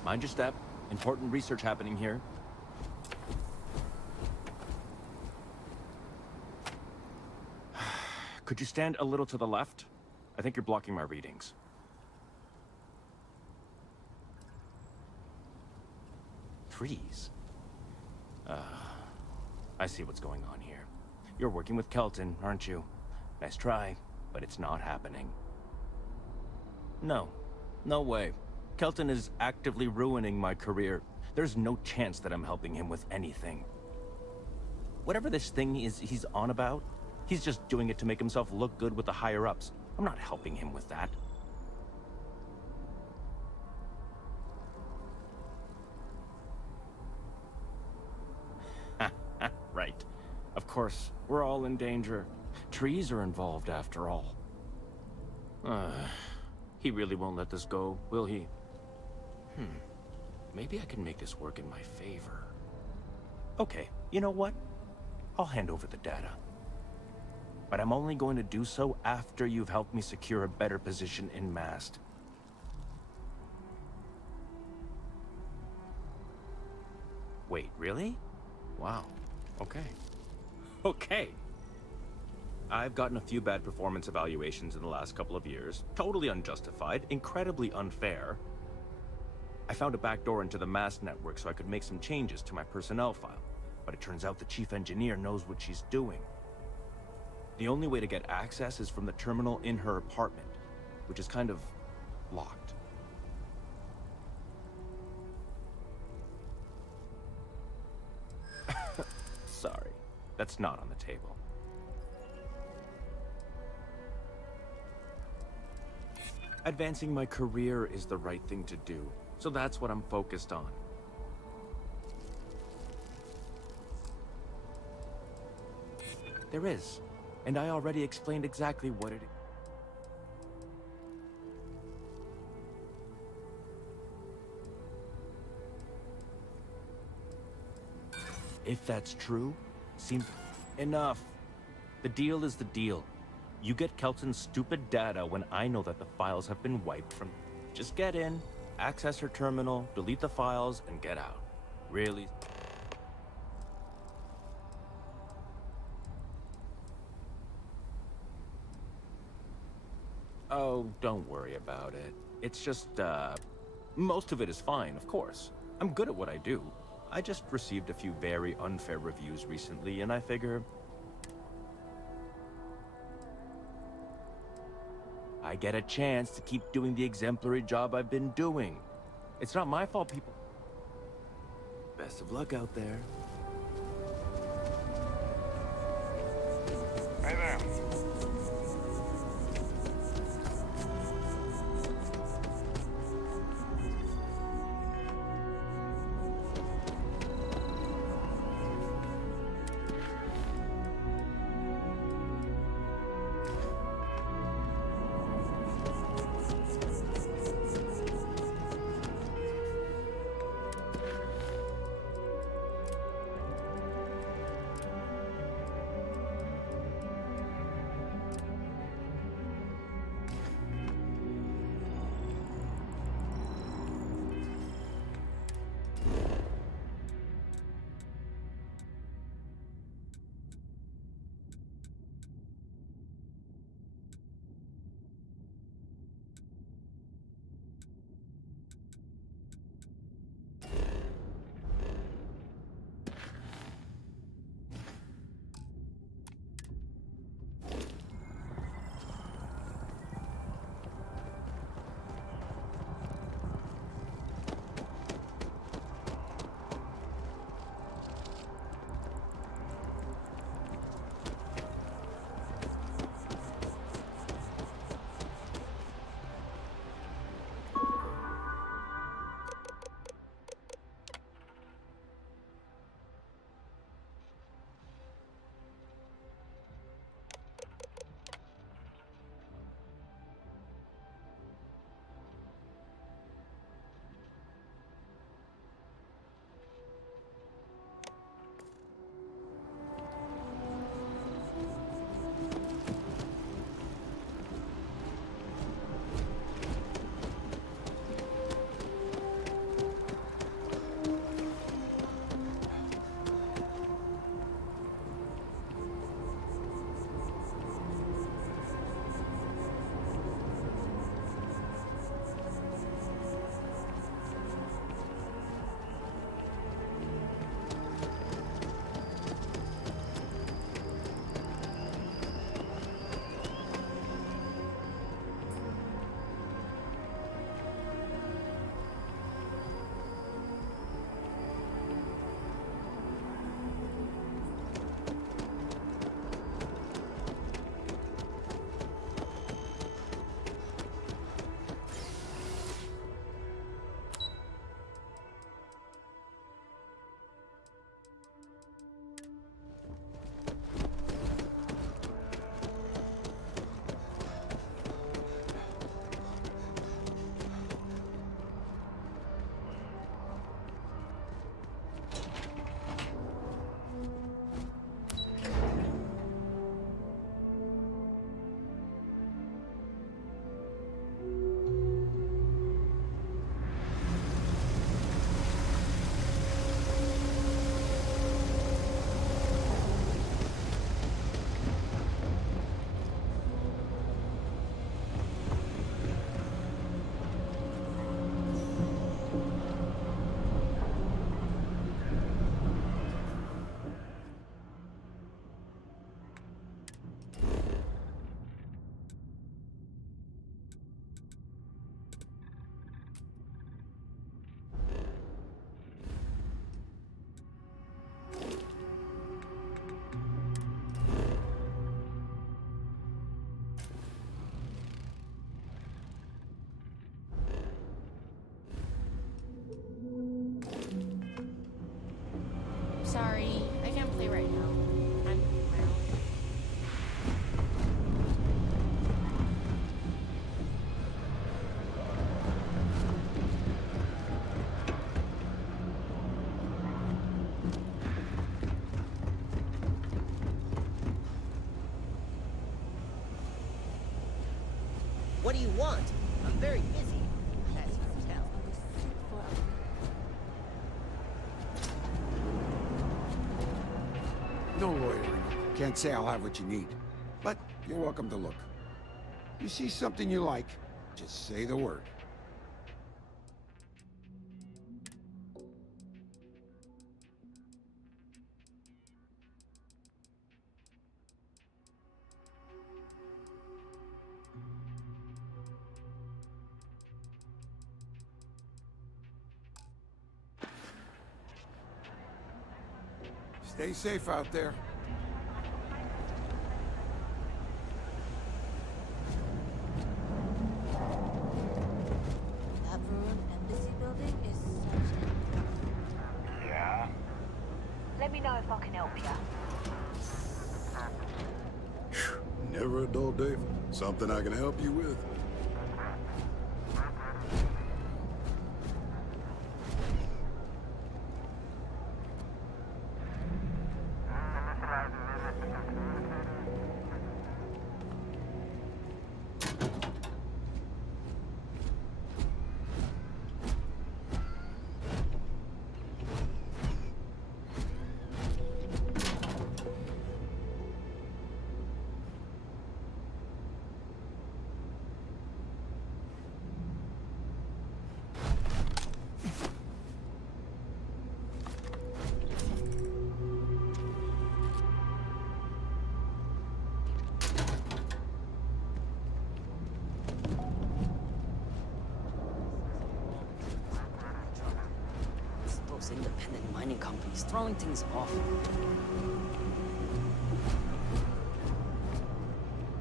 Mind your step. Important research happening here. Could you stand a little to the left? I think you're blocking my readings. Trees? I see what's going on here. You're working with Kelton, aren't you? Nice try, but it's not happening. No. No way. Kelton is actively ruining my career. There's no chance that I'm helping him with anything. Whatever this thing is he's on about, he's just doing it to make himself look good with the higher-ups. I'm not helping him with that. Right. Of course, we're all in danger. Trees are involved after all. He really won't let this go, will he? Maybe I can make this work in my favor. Okay, you know what? I'll hand over the data. But I'm only going to do so after you've helped me secure a better position in MAST. Wait, really? Wow. Okay. Okay. I've gotten a few bad performance evaluations in the last couple of years. Totally unjustified, incredibly unfair. I found a backdoor into the MAST network so I could make some changes to my personnel file. But it turns out the chief engineer knows what she's doing. The only way to get access is from the terminal in her apartment, which is kind of locked. Sorry, that's not on the table. Advancing my career is the right thing to do, so that's what I'm focused on. There is, and I already explained exactly what it is. If that's true, seems enough. The deal is the deal. You get Kelton's stupid data when I know that the files have been wiped from... Just get in, access her terminal, delete the files, and get out. Really? Oh, don't worry about it. It's just, most of it is fine, of course. I'm good at what I do. I just received a few very unfair reviews recently, and I figure... I get a chance to keep doing the exemplary job I've been doing. It's not my fault, people. Best of luck out there. Hey there. What do you want? I'm very busy, as you can tell. No loitering. Can't say I'll have what you need. But you're welcome to look. You see something you like, just say the word. Stay safe out there. That ruined embassy building is such an... Yeah? Let me know if I can help you. Never a dull day. Something I can help you with. Those independent mining companies throwing things off.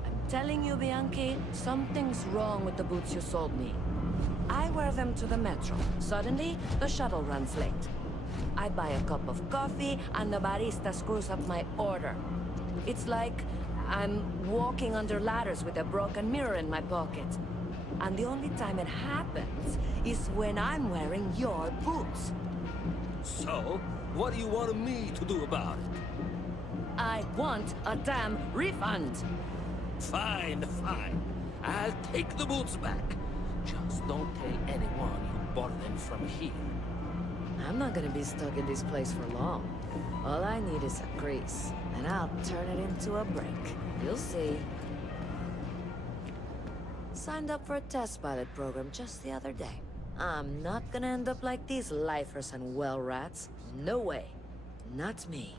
I'm telling you, Bianchi, something's wrong with the boots you sold me. I wear them to the metro. Suddenly, the shuttle runs late. I buy a cup of coffee, and the barista screws up my order. It's like I'm walking under ladders with a broken mirror in my pocket. And the only time it happens is when I'm wearing your boots. So, what do you want me to do about it? I want a damn refund. Fine, fine. I'll take the boots back. Just don't tell anyone you bought them from here. I'm not gonna be stuck in this place for long. All I need is a crease, and I'll turn it into a break. You'll see. Signed up for a test pilot program just the other day. I'm not gonna end up like these lifers and well rats. No way. Not me.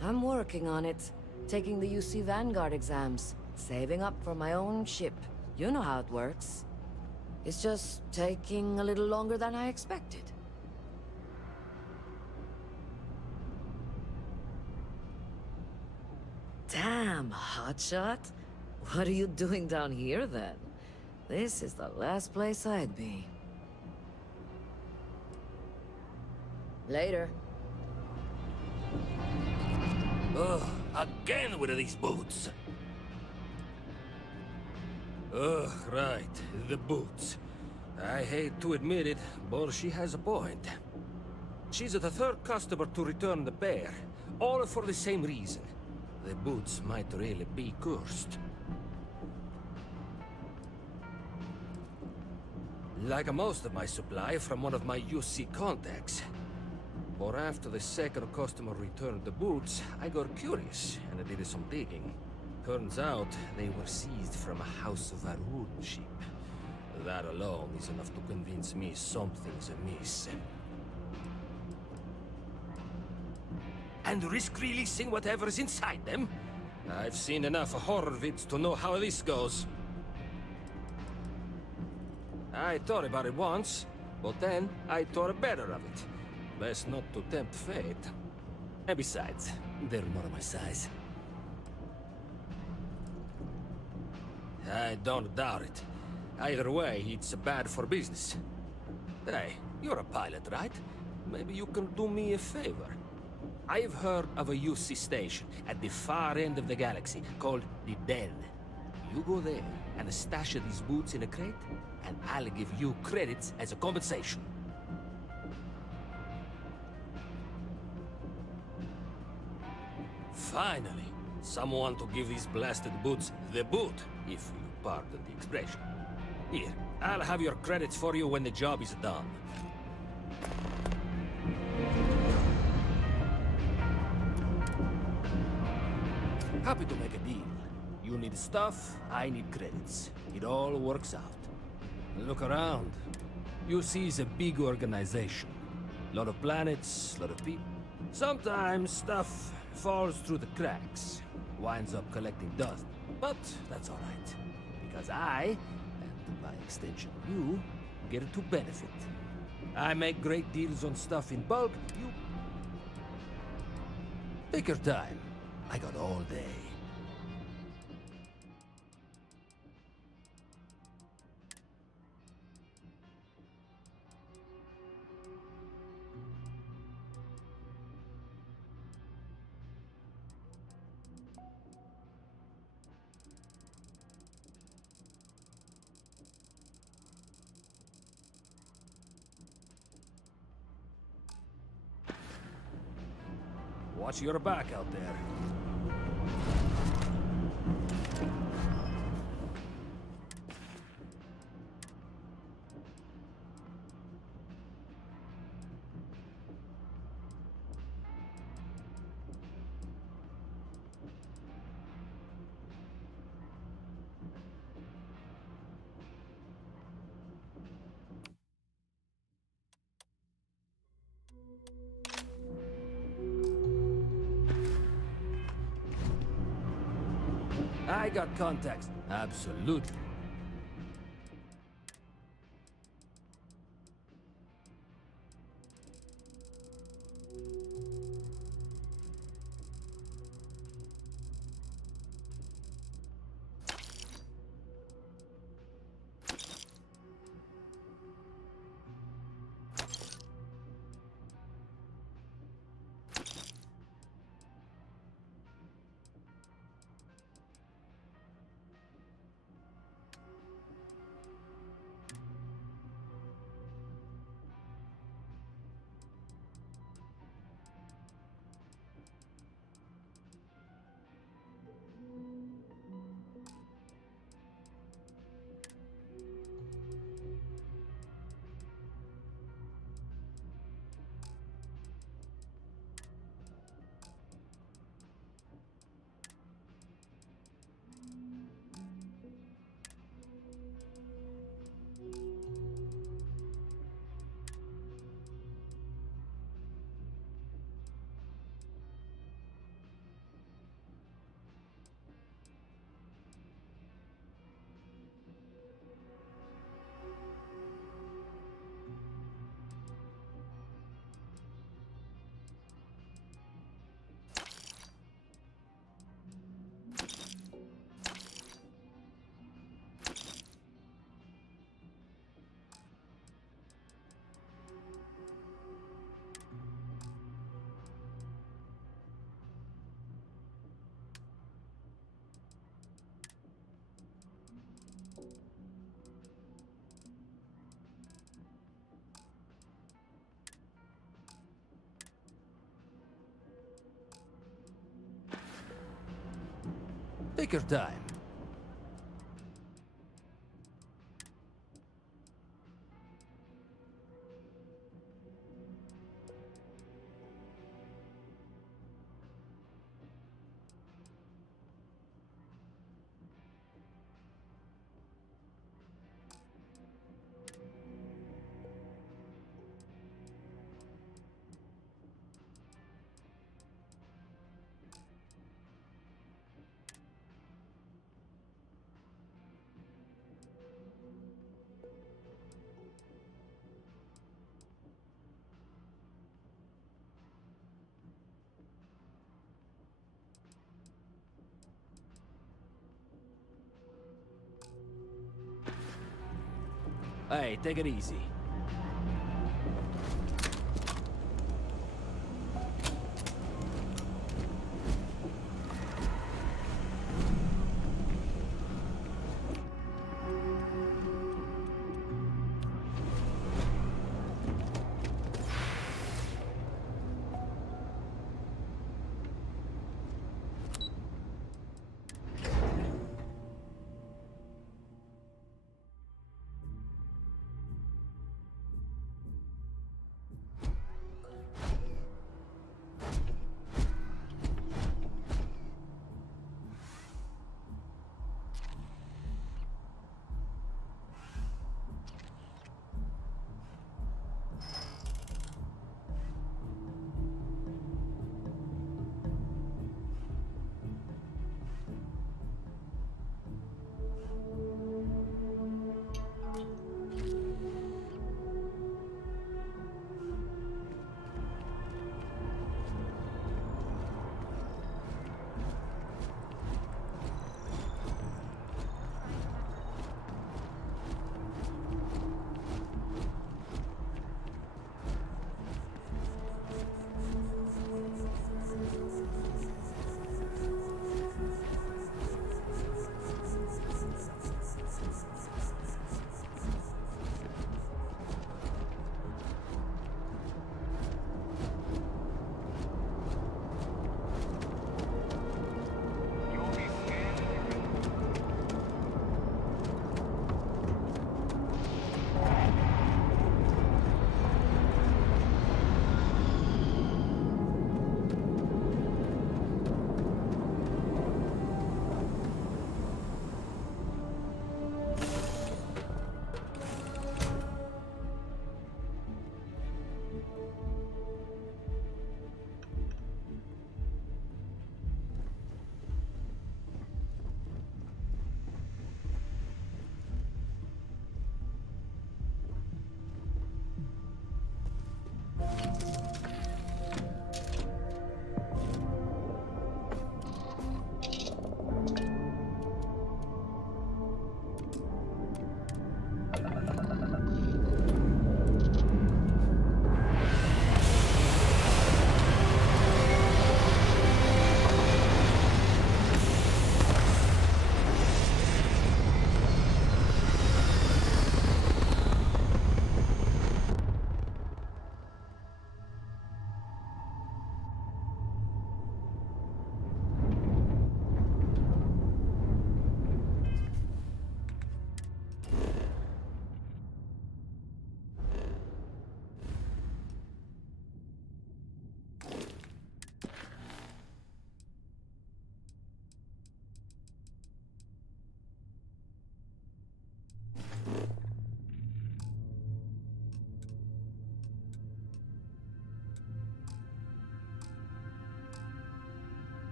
I'm working on it. Taking the UC Vanguard exams. Saving up for my own ship. You know how it works. It's just taking a little longer than I expected. Damn, hotshot. What are you doing down here, then? This is the last place I'd be. Later. Ugh, again with these boots. Ugh, right, the boots. I hate to admit it, but she has a point. She's the third customer to return the pair, all for the same reason. The boots might really be cursed. Like most of my supply from one of my UC contacts. But after the second customer returned the boots, I got curious and I did some digging. Turns out they were seized from a House of Arun ship. That alone is enough to convince me something's amiss. And risk releasing whatever's inside them? I've seen enough horror vids to know how this goes. I thought about it once, but then I thought better of it. Best not to tempt fate. And besides, they're not my size. I don't doubt it. Either way, it's bad for business. Hey, you're a pilot, right? Maybe you can do me a favor. I've heard of a UC station at the far end of the galaxy called the Den. You go there and stash these boots in a crate, and I'll give you credits as a compensation. Finally, someone to give these blasted boots the boot, if you pardon the expression. Here, I'll have your credits for you when the job is done. Happy to make a deal. You need stuff, I need credits. It all works out. Look around. You see it's a big organization. Lot of planets, lot of people. Sometimes stuff falls through the cracks, winds up collecting dust. But that's all right, because I, and by extension you, get to benefit. I make great deals on stuff in bulk, you... Take your time. I got all day. Watch your back out there. I got contacts. Absolutely. Take your time. Hey, take it easy.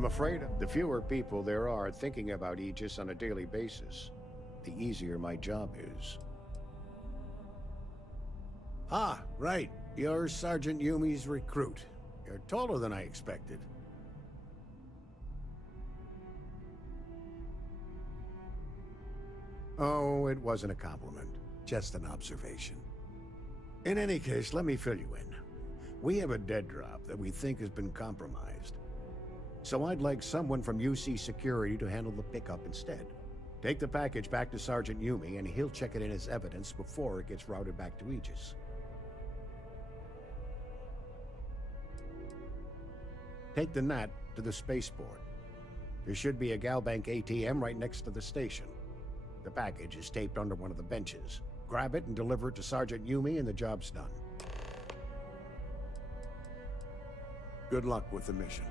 I'm afraid the fewer people there are thinking about Aegis on a daily basis, the easier my job is. Ah, right. You're Sergeant Yumi's recruit. You're taller than I expected. Oh, it wasn't a compliment. Just an observation. In any case, let me fill you in. We have a dead drop that we think has been compromised. So I'd like someone from UC Security to handle the pickup instead. Take the package back to Sergeant Yumi, and he'll check it in as evidence before it gets routed back to Aegis. Take the Nat to the spaceport. There should be a Galbank ATM right next to the station. The package is taped under one of the benches. Grab it and deliver it to Sergeant Yumi, and the job's done. Good luck with the mission.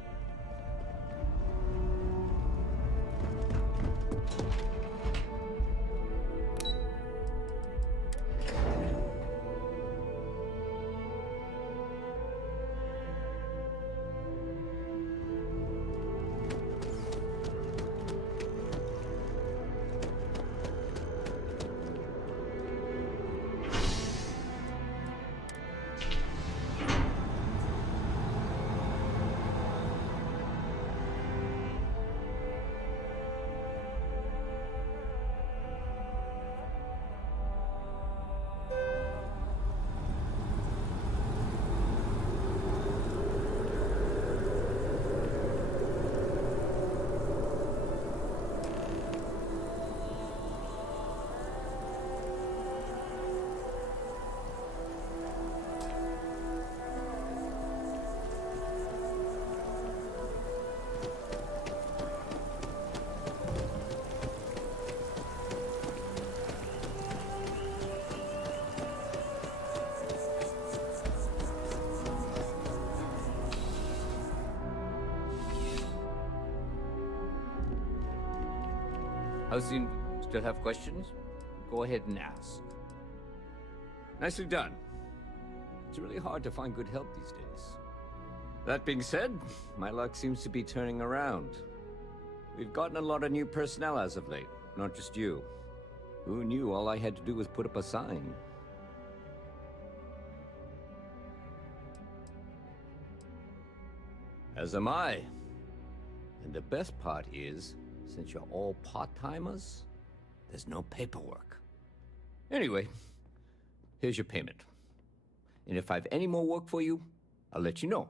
How's the... Still have questions? Go ahead and ask. Nicely done. It's really hard to find good help these days. That being said, my luck seems to be turning around. We've gotten a lot of new personnel as of late, not just you. Who knew all I had to do was put up a sign? As am I. And the best part is, since you're all part-timers, there's no paperwork. Anyway, here's your payment. And if I have any more work for you, I'll let you know.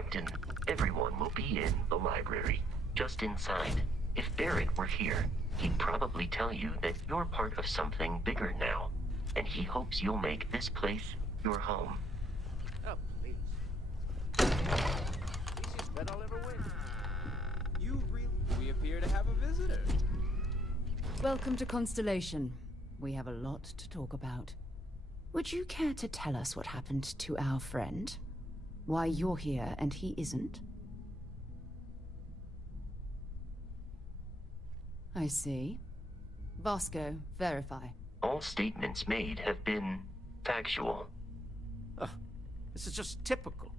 Captain, everyone will be in the library, just inside. If Barrett were here, he'd probably tell you that you're part of something bigger now, and he hopes you'll make this place your home. Oh, please. Easiest bet I'll ever win. You really... We appear to have a visitor. Welcome to Constellation. We have a lot to talk about. Would you care to tell us what happened to our friend? Why you're here and he isn't? I see. Vasco, verify. All statements made have been factual. This is just typical.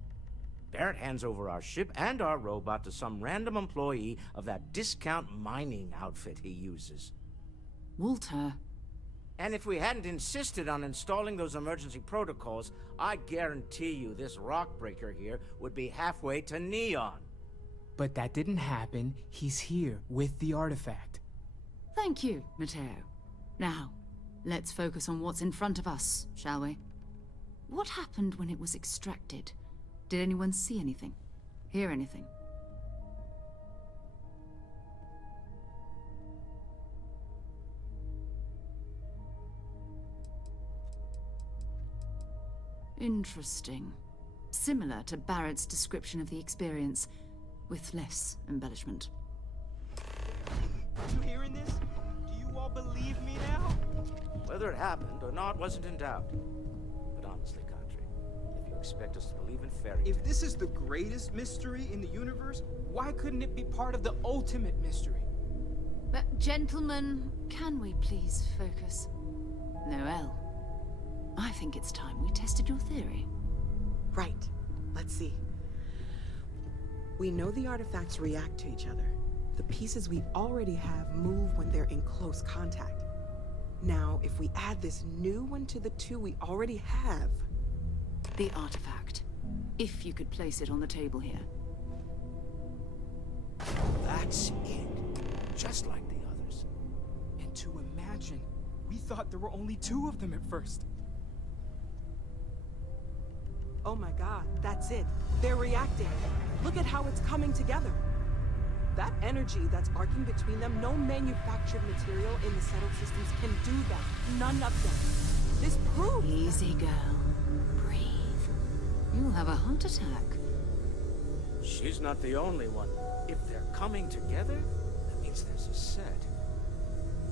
Barrett hands over our ship and our robot to some random employee of that discount mining outfit he uses. Walter. And if we hadn't insisted on installing those emergency protocols, I guarantee you this rock breaker here would be halfway to Neon. But that didn't happen. He's here with the artifact. Thank you, Matteo. Now, let's focus on what's in front of us, shall we? What happened when it was extracted? Did anyone see anything? Hear anything? Interesting. Similar to Barrett's description of the experience, with less embellishment. You hearing this? Do you all believe me now? Whether it happened or not wasn't in doubt. But honestly, Country, if you expect us to believe in fairy tales... If this is the greatest mystery in the universe, why couldn't it be part of the ultimate mystery? But gentlemen, can we please focus? Noel, I think it's time we tested your theory. Right. Let's see. We know the artifacts react to each other. The pieces we already have move when they're in close contact. Now, if we add this new one to the two we already have... The artifact. If you could place it on the table here. That's it. Just like the others. And to imagine, we thought there were only 2 of them at first. Oh my god, that's it. They're reacting. Look at how it's coming together. That energy that's arcing between them, no manufactured material in the settled systems can do that. None of them. This proves... Easy, girl. Breathe. You'll have a heart attack. She's not the only one. If they're coming together, that means there's a set.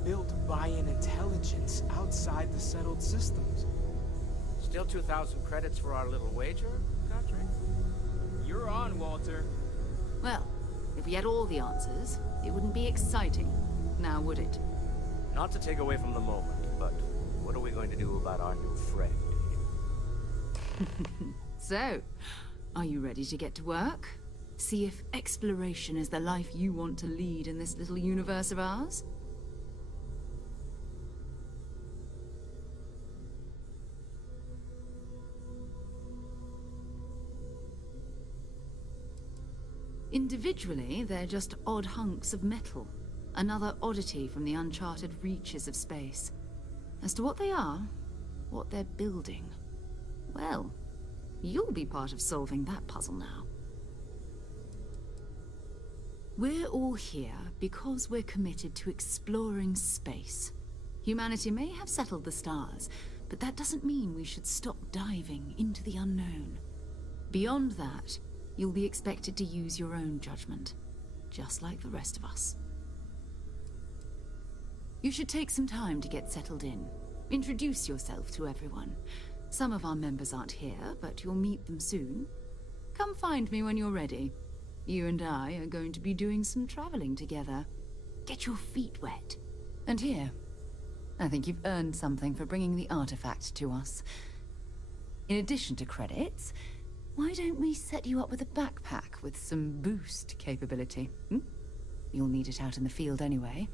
Built by an intelligence outside the settled systems. Still 2,000 credits for our little wager, Country? You're on, Walter. Well, if we had all the answers, it wouldn't be exciting, now would it? Not to take away from the moment, but what are we going to do about our new friend? So, are you ready to get to work? See if exploration is the life you want to lead in this little universe of ours? Individually, they're just odd hunks of metal. Another oddity from the uncharted reaches of space. As to what they are, what they're building, well, you'll be part of solving that puzzle now. We're all here because we're committed to exploring space. Humanity may have settled the stars, but that doesn't mean we should stop diving into the unknown. Beyond that, you'll be expected to use your own judgment, just like the rest of us. You should take some time to get settled in. Introduce yourself to everyone. Some of our members aren't here, but you'll meet them soon. Come find me when you're ready. You and I are going to be doing some traveling together. Get your feet wet. And here, I think you've earned something for bringing the artifact to us. In addition to credits, why don't we set you up with a backpack with some boost capability? You'll need it out in the field anyway.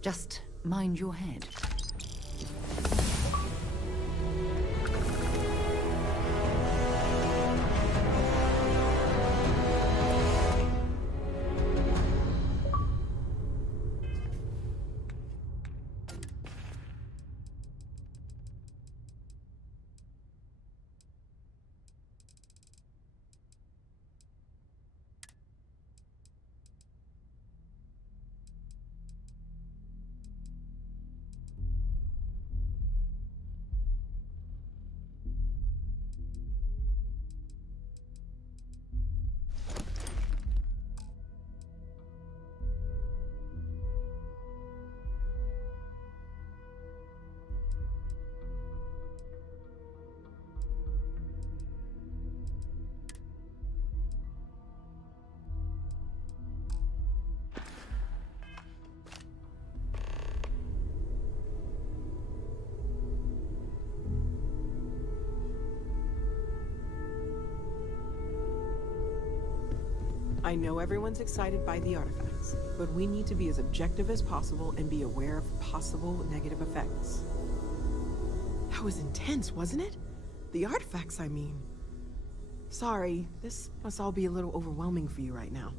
Just mind your head. I know everyone's excited by the artifacts, but we need to be as objective as possible and be aware of possible negative effects. That was intense, wasn't it? The artifacts, I mean. Sorry, this must all be a little overwhelming for you right now.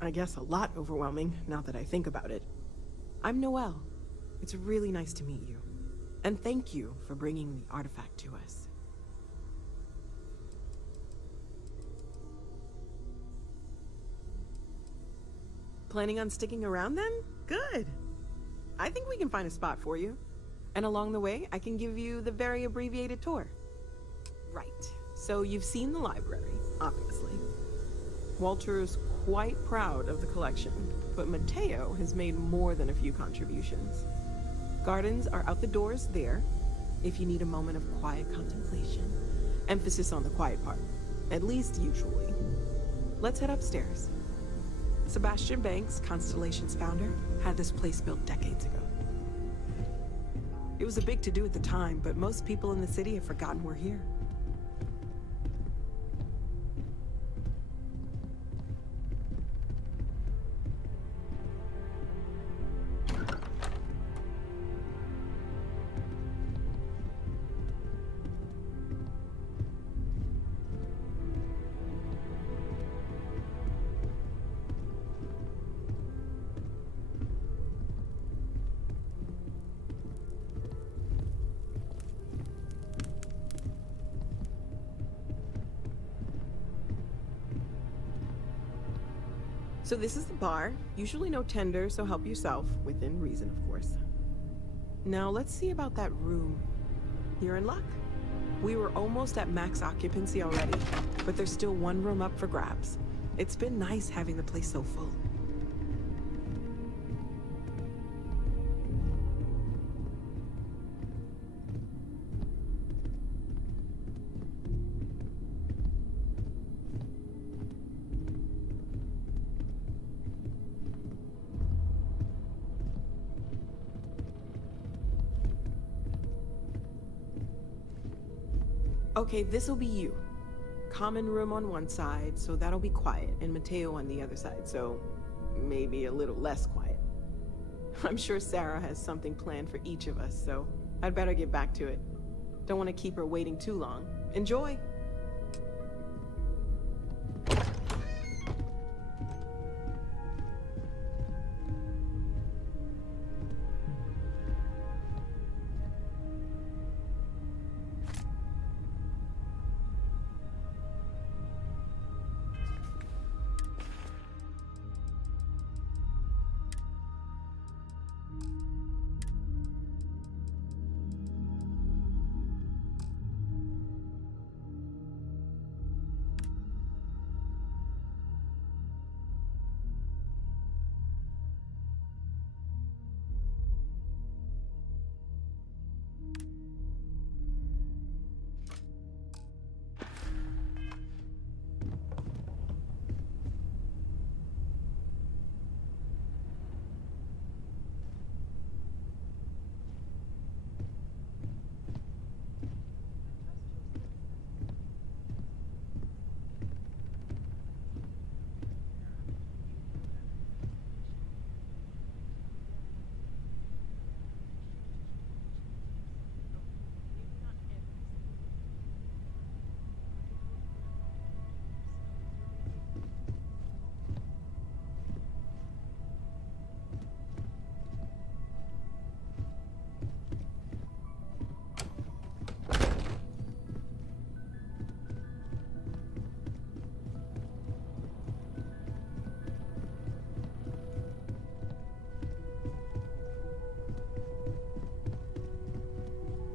I guess a lot overwhelming, now that I think about it. I'm Noelle. It's really nice to meet you. And thank you for bringing the artifact to us. Planning on sticking around then? Good. I think we can find a spot for you. And along the way, I can give you the very abbreviated tour. Right. So you've seen the library, obviously. Walter's quite proud of the collection, but Mateo has made more than a few contributions. Gardens are out the doors there, if you need a moment of quiet contemplation. Emphasis on the quiet part, at least usually. Let's head upstairs. Sebastian Banks, Constellation's founder, had this place built decades ago. It was a big to-do at the time, but most people in the city have forgotten we're here. So this is the bar. Usually no tender, so help yourself, within reason, of course. Now let's see about that room. You're in luck. We were almost at max occupancy already, but there's still one room up for grabs. It's been nice having the place so full. Okay, this'll be you. Common room on one side, so that'll be quiet, and Mateo on the other side, so maybe a little less quiet. I'm sure Sarah has something planned for each of us, so I'd better get back to it. Don't want to keep her waiting too long. Enjoy!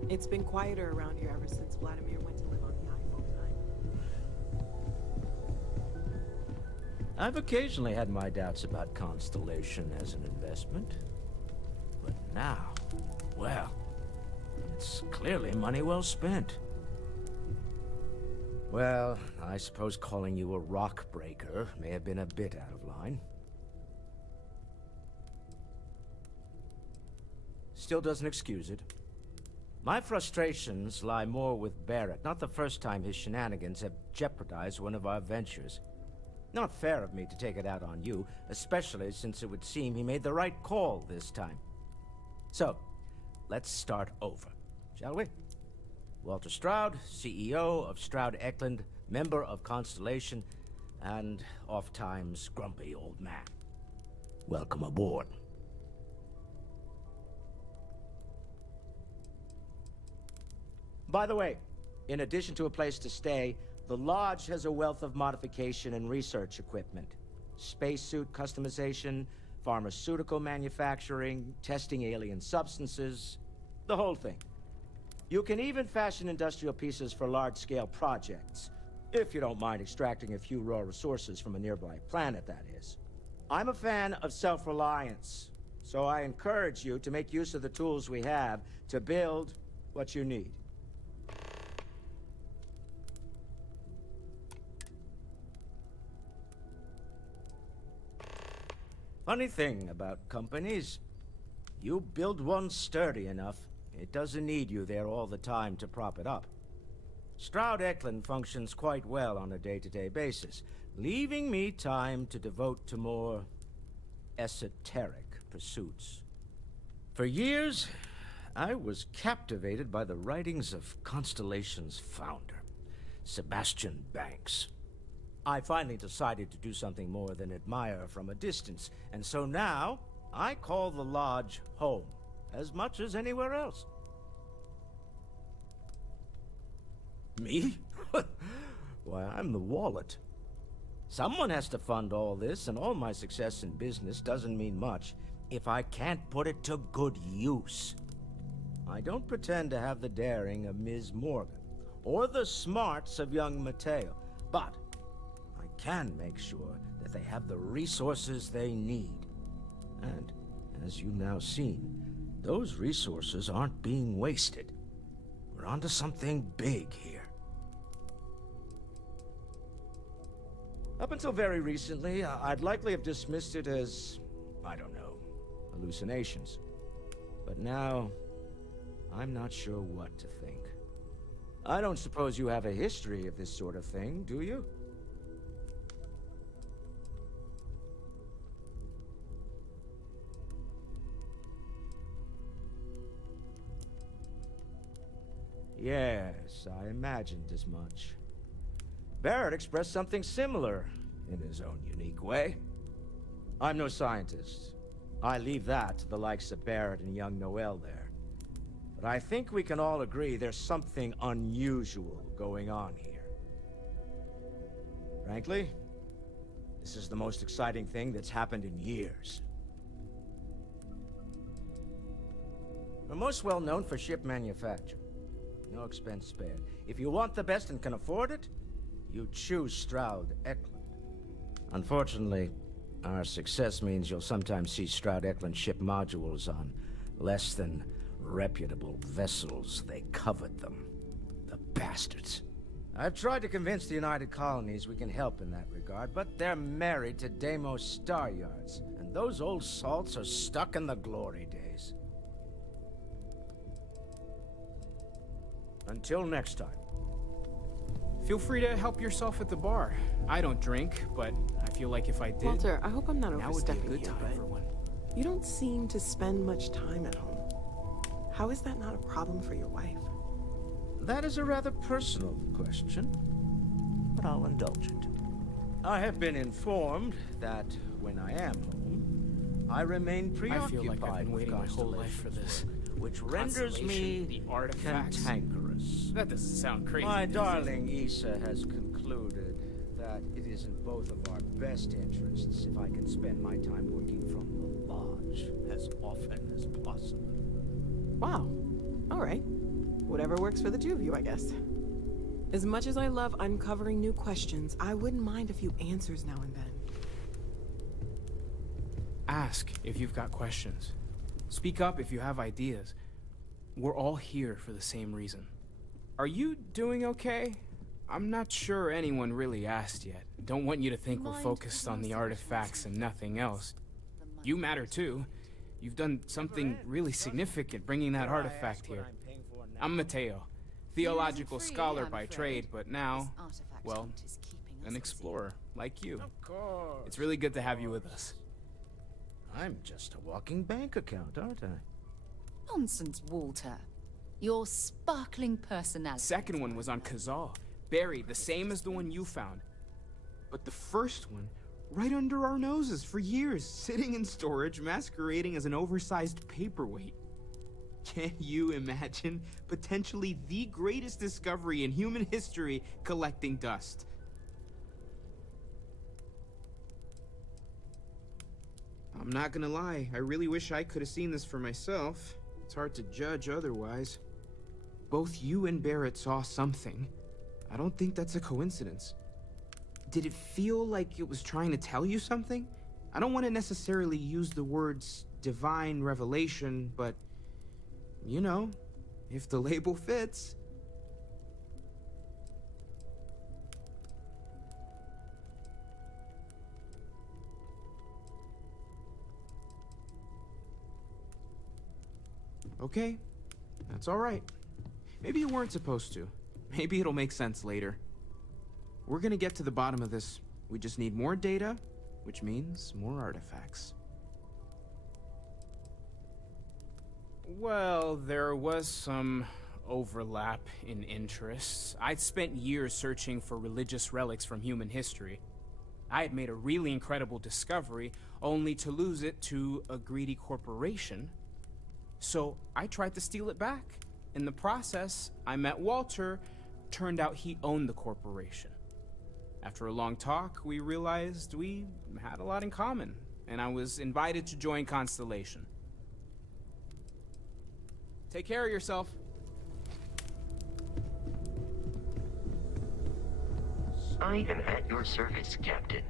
It's been quieter around here ever since Vladimir went to live on the eye full-time. I've occasionally had my doubts about Constellation as an investment. But now, well, it's clearly money well spent. Well, I suppose calling you a rock breaker may have been a bit out of line. Still doesn't excuse it. My frustrations lie more with Barrett. Not the first time his shenanigans have jeopardized one of our ventures. Not fair of me to take it out on you, especially since it would seem he made the right call this time. So, let's start over, shall we? Walter Stroud, CEO of Stroud Eklund, member of Constellation, and oft-times grumpy old man. Welcome aboard. By the way, in addition to a place to stay, the Lodge has a wealth of modification and research equipment. Spacesuit customization, pharmaceutical manufacturing, testing alien substances, the whole thing. You can even fashion industrial pieces for large-scale projects, if you don't mind extracting a few raw resources from a nearby planet, that is. I'm a fan of self-reliance, so I encourage you to make use of the tools we have to build what you need. Funny thing about companies, you build one sturdy enough, it doesn't need you there all the time to prop it up. Stroud Eklund functions quite well on a day-to-day basis, leaving me time to devote to more esoteric pursuits. For years, I was captivated by the writings of Constellation's founder, Sebastian Banks. I finally decided to do something more than admire from a distance, and so now I call the Lodge home, as much as anywhere else. Me? Why, I'm the wallet. Someone has to fund all this, and all my success in business doesn't mean much if I can't put it to good use. I don't pretend to have the daring of Ms. Morgan, or the smarts of young Mateo, but I can make sure that they have the resources they need. And, as you've now seen, those resources aren't being wasted. We're onto something big here. Up until very recently, I'd likely have dismissed it as, I don't know, hallucinations. But now, I'm not sure what to think. I don't suppose you have a history of this sort of thing, do you? Yes, I imagined as much. Barrett expressed something similar, in his own unique way. I'm no scientist. I leave that to the likes of Barrett and young Noel there. But I think we can all agree there's something unusual going on here. Frankly, this is the most exciting thing that's happened in years. We're most well known for ship manufacture. No expense spared. If you want the best and can afford it, you choose Stroud Eklund. Unfortunately, our success means you'll sometimes see Stroud Eklund ship modules on less than reputable vessels. They covet them. The bastards. I've tried to convince the United Colonies we can help in that regard, but they're married to Deimos Star Yards, and those old salts are stuck in the glory days. Until next time. Feel free to help yourself at the bar. I don't drink, but I feel like if I did... Walter, I hope I'm not now would be a overstepping good you, time but for one. you don't seem to spend much time at home. How is that not a problem for your wife? That is a rather personal question, but I'll indulge it. I have been informed that when I am home, I remain preoccupied I feel like I've been with waiting my whole life for this. which renders me The artifacts. cantankerous. That doesn't sound crazy. My does it? darling Issa has concluded that it is in both of our best interests if I can spend my time working from the Lodge as often as possible. Wow. All right. Whatever works for the two of you, I guess. As much as I love uncovering new questions, I wouldn't mind a few answers now and then. Ask if you've got questions. Speak up if you have ideas. We're all here for the same reason. Are you doing okay? I'm not sure anyone really asked yet. Don't want you to think we're focused on the artifacts and nothing else. You matter too. You've done something really significant bringing that artifact here. I'm Mateo, theological scholar by trade, but now, well, an explorer, like you. Of course. It's really good to have you with us. I'm just a walking bank account, aren't I? Nonsense, Walter. Your sparkling personality. Second one was on Kazal, buried the same as the one you found. But the first one, right under our noses for years, sitting in storage, masquerading as an oversized paperweight. Can you imagine potentially the greatest discovery in human history collecting dust? I'm not gonna lie, I really wish I could have seen this for myself. It's hard to judge otherwise. Both you and Barrett saw something. I don't think that's a coincidence. Did it feel like it was trying to tell you something? I don't want to necessarily use the words divine revelation, but you know, if the label fits. Okay, that's all right. Maybe you weren't supposed to. Maybe it'll make sense later. We're gonna get to the bottom of this. We just need more data, which means more artifacts. Well, there was some overlap in interests. I'd spent years searching for religious relics from human history. I had made a really incredible discovery, only to lose it to a greedy corporation. So I tried to steal it back. In the process, I met Walter. Turned out he owned the corporation. After a long talk, we realized we had a lot in common, and I was invited to join Constellation. Take care of yourself. I am at your service, Captain.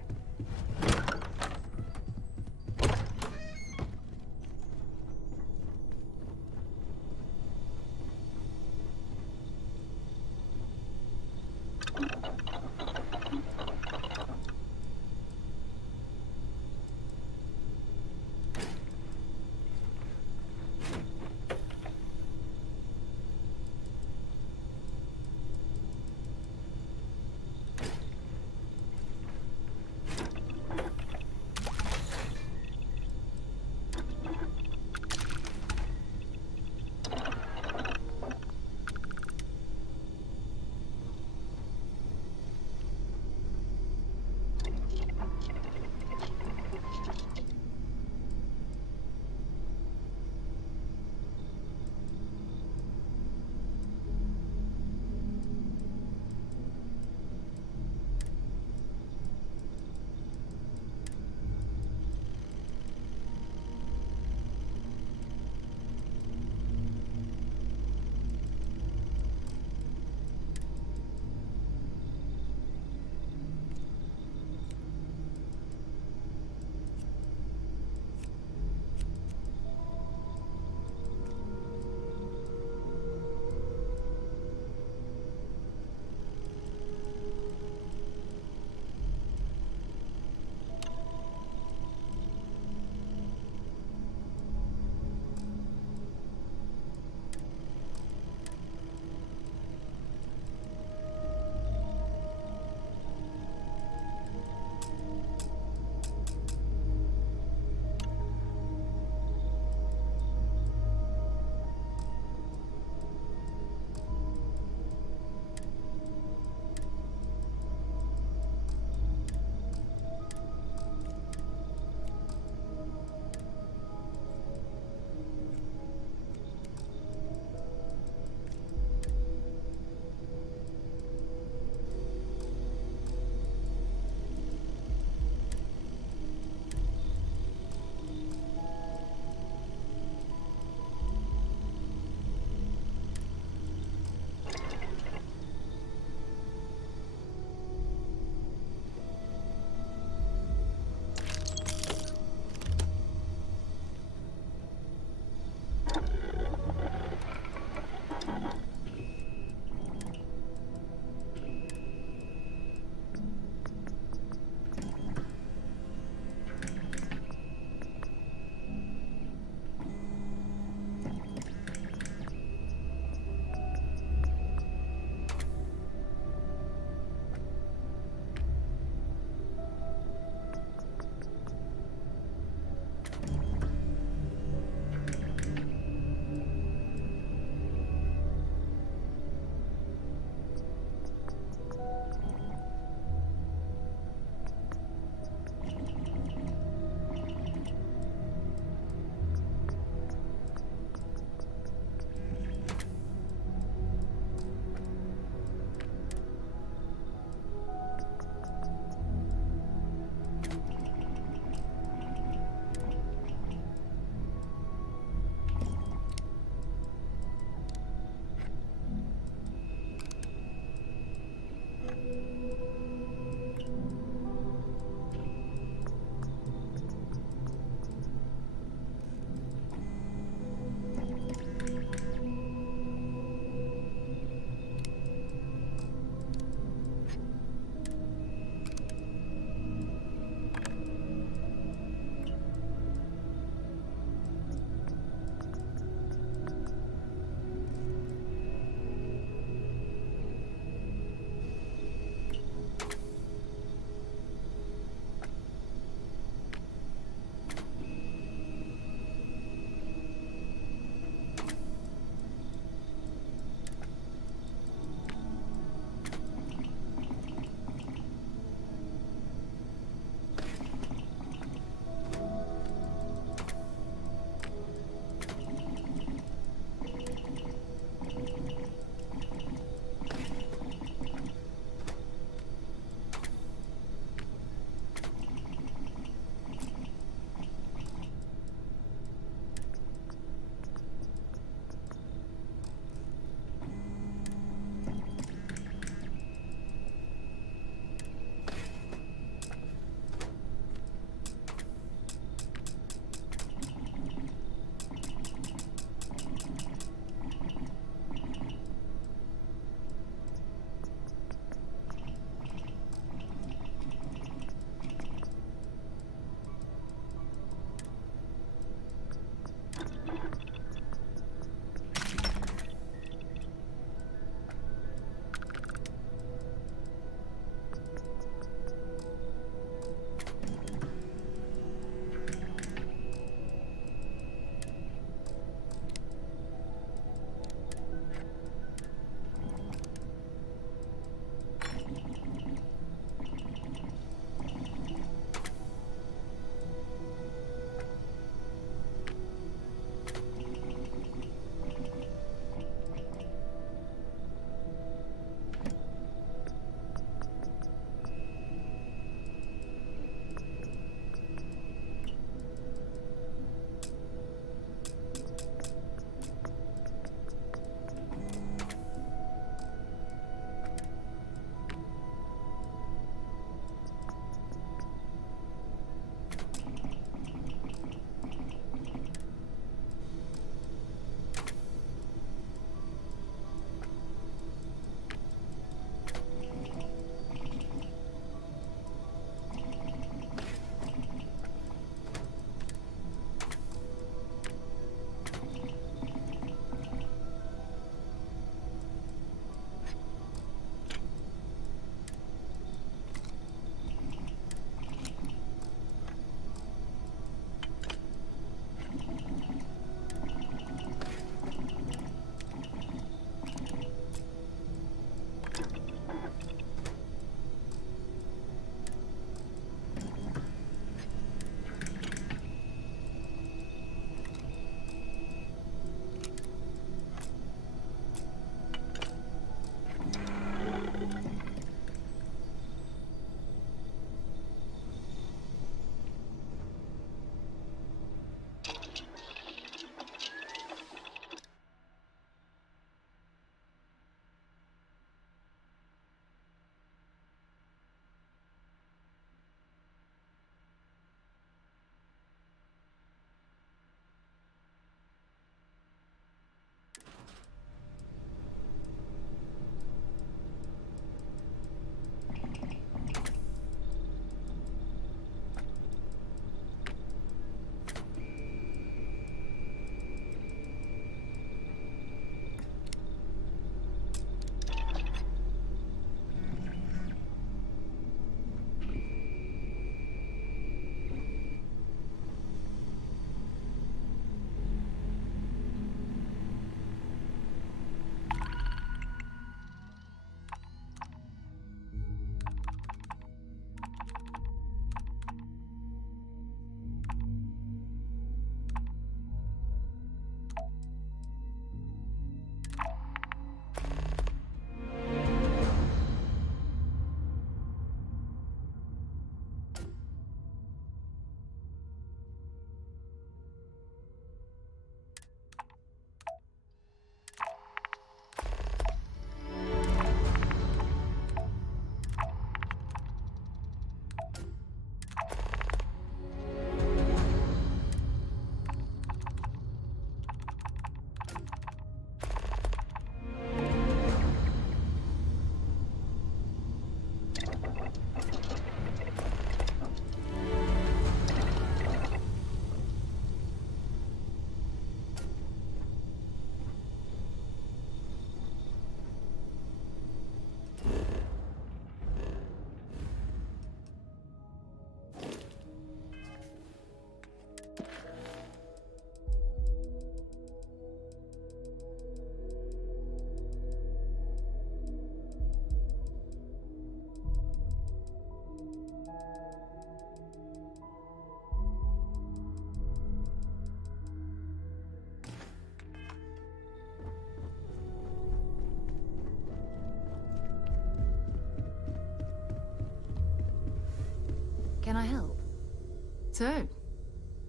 So,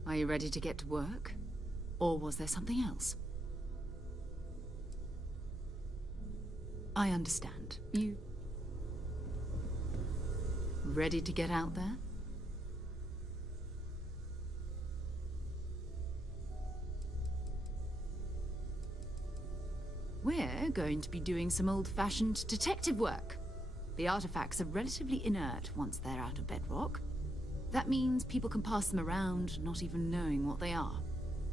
are you ready to get to work? Or was there something else? I understand. You... ready to get out there? We're going to be doing some old-fashioned detective work. The artifacts are relatively inert once they're out of bedrock. That means people can pass them around, not even knowing what they are.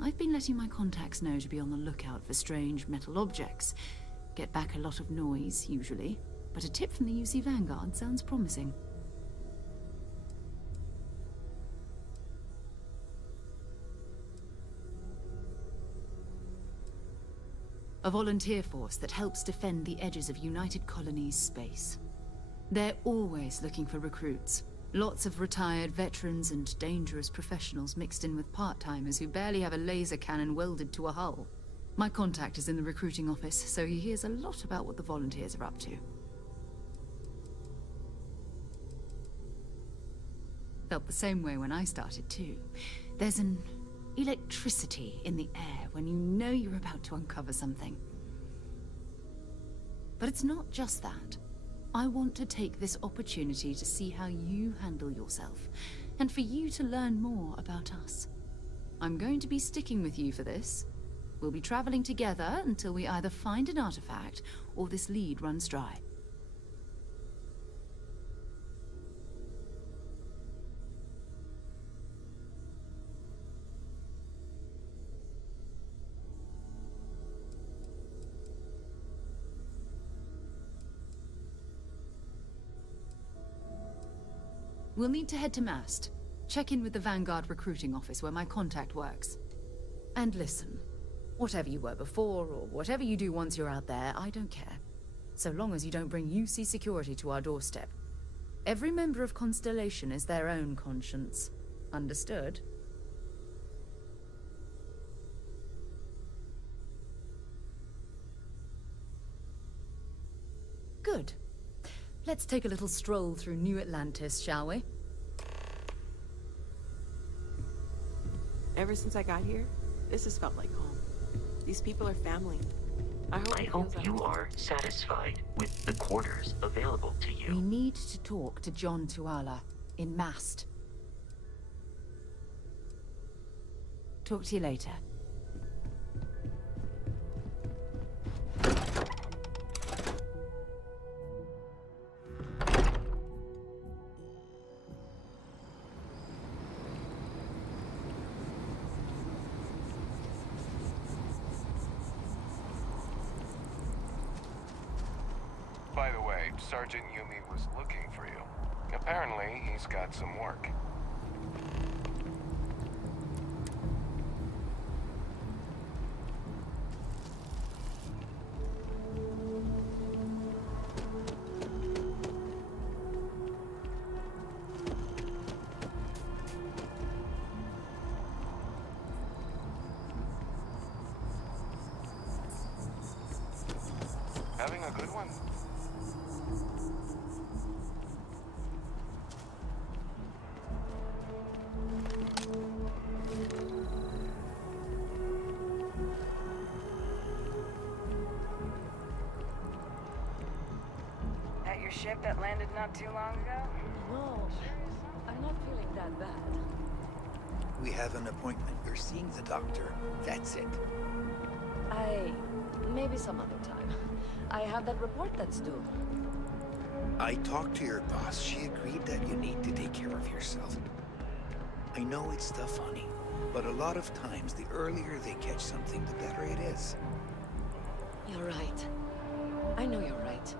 I've been letting my contacts know to be on the lookout for strange metal objects. Get back a lot of noise, usually, but a tip from the UC Vanguard sounds promising. A volunteer force that helps defend the edges of United Colonies space. They're always looking for recruits. Lots of retired veterans and dangerous professionals mixed in with part-timers who barely have a laser cannon welded to a hull. My contact is in the recruiting office, so he hears a lot about what the volunteers are up to. Felt the same way when I started too. There's an electricity in the air when you know you're about to uncover something. But it's not just that. I want to take this opportunity to see how you handle yourself, and for you to learn more about us. I'm going to be sticking with you for this. We'll be traveling together until we either find an artifact or this lead runs dry. We'll need to head to Mast. Check in with the Vanguard recruiting office where my contact works. And listen, whatever you were before, or whatever you do once you're out there, I don't care. So long as you don't bring UC security to our doorstep. Every member of Constellation is their own conscience. Understood? Good. Let's take a little stroll through New Atlantis, shall we? Ever since I got here, this has felt like home. These people are family. I hope you are satisfied with the quarters available to you. We need to talk to John Tuala in Mast. Talk to you later. By the way, Sergeant Yumi was looking for you. Apparently, he's got some work. Having a good one? At your ship that landed not too long ago? No, I'm not feeling that bad. We have an appointment. You're seeing the doctor. That's it. Maybe some other time. I have that report that's due. I talked to your boss. She agreed that you need to take care of yourself. I know it's the funny, but a lot of times the earlier they catch something, the better it is. You're right. I know you're right.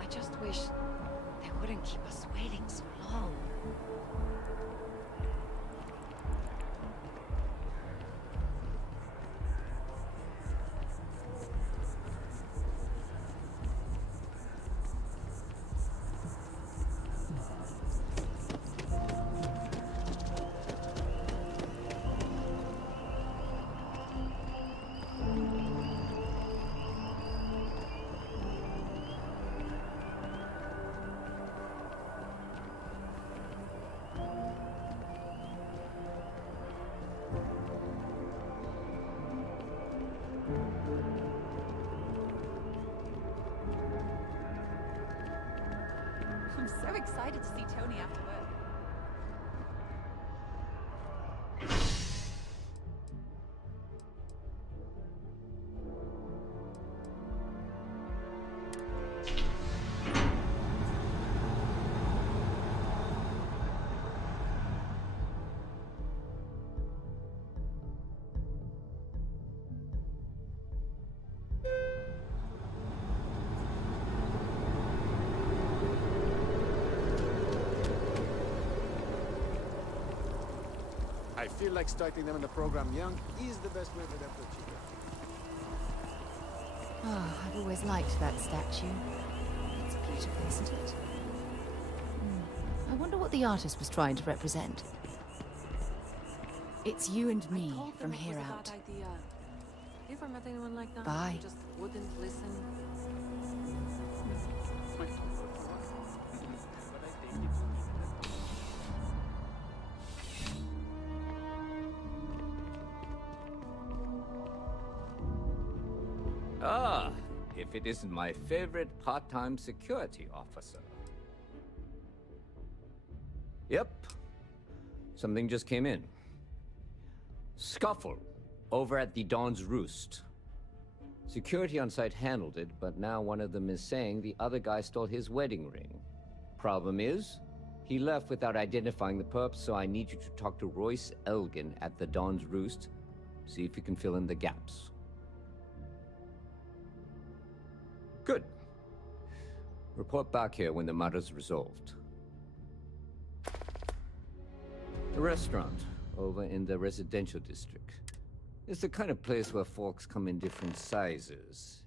I just wish they wouldn't keep us waiting so long. so excited to see Tony after work. I feel like starting them in the program young is the best way for them to achieve it. Oh, I've always liked that statue. It's beautiful, isn't it? I wonder what the artist was trying to represent. It's you and me from here out. Have you ever met anyone like that? Bye. Who just wouldn't listen? Ah, if it isn't my favorite part-time security officer. Yep. Something just came in. Scuffle over at the Dawn's Roost. Security on site handled it, but now one of them is saying the other guy stole his wedding ring. Problem is, he left without identifying the perp, so I need you to talk to Royce Elgin at the Dawn's Roost. See if you can fill in the gaps. Good. Report back here when the matter's resolved. The restaurant over in the residential district. It's the kind of place where forks come in different sizes,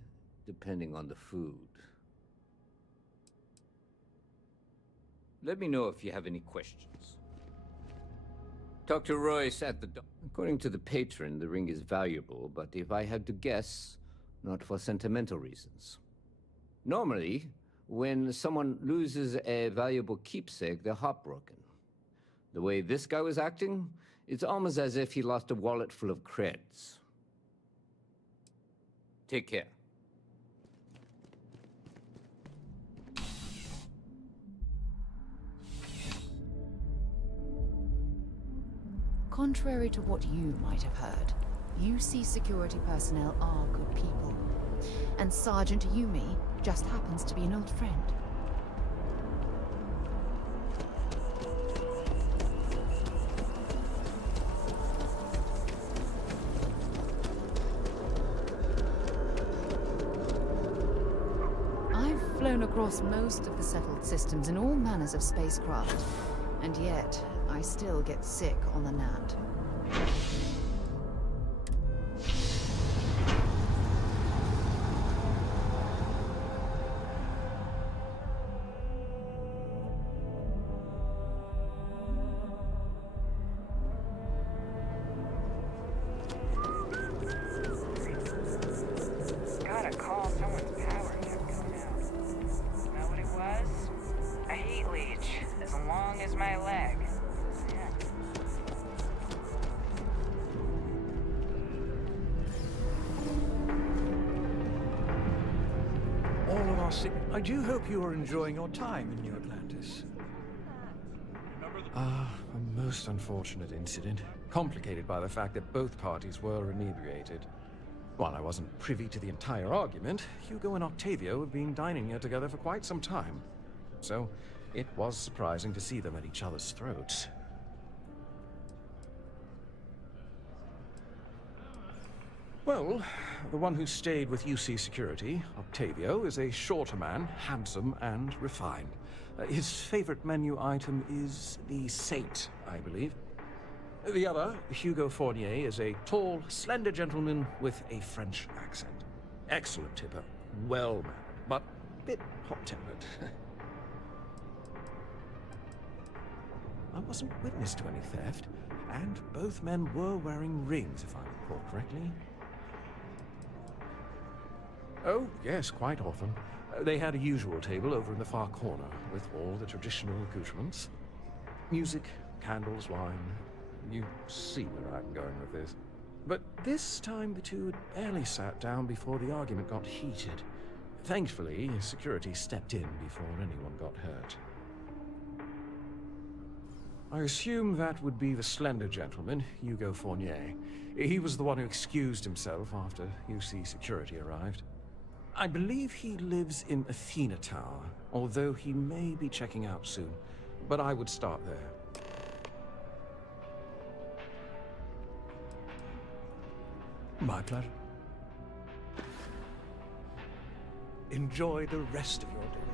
depending on the food. Let me know if you have any questions. Talk to Royce at the According to the patron, the ring is valuable, but if I had to guess, not for sentimental reasons. Normally, when someone loses a valuable keepsake, they're heartbroken. The way this guy was acting, it's almost as if he lost a wallet full of creds. Take care. Contrary to what you might have heard, UC security personnel are good people. And Sergeant Yumi just happens to be an old friend. I've flown across most of the settled systems in all manners of spacecraft, and yet I still get sick on the Nant. Got a call, someone's power kept going out. Know what it was? A heat leech, as long as my leg. Yeah. All of us. I do hope you are enjoying your time in New Atlantis. A most unfortunate incident, complicated by the fact that both parties were inebriated. While I wasn't privy to the entire argument, Hugo and Octavio have been dining here together for quite some time. So, it was surprising to see them at each other's throats. Well, the one who stayed with UC Security, Octavio, is a shorter man, handsome and refined. His favorite menu item is the Saint, I believe. The other, Hugo Fournier, is a tall, slender gentleman with a French accent. Excellent tipper, well-mannered, but a bit hot-tempered. I wasn't witness to any theft, and both men were wearing rings, if I recall correctly. Oh, yes, quite often. They had a usual table over in the far corner, with all the traditional accoutrements. Music, candles, wine. You see where I'm going with this. But this time the two had barely sat down before the argument got heated. Thankfully, security stepped in before anyone got hurt. I assume that would be the slender gentleman, Hugo Fournier. He was the one who excused himself after UC security arrived. I believe he lives in Athena Tower, although he may be checking out soon. But I would start there. My pleasure. Enjoy the rest of your day.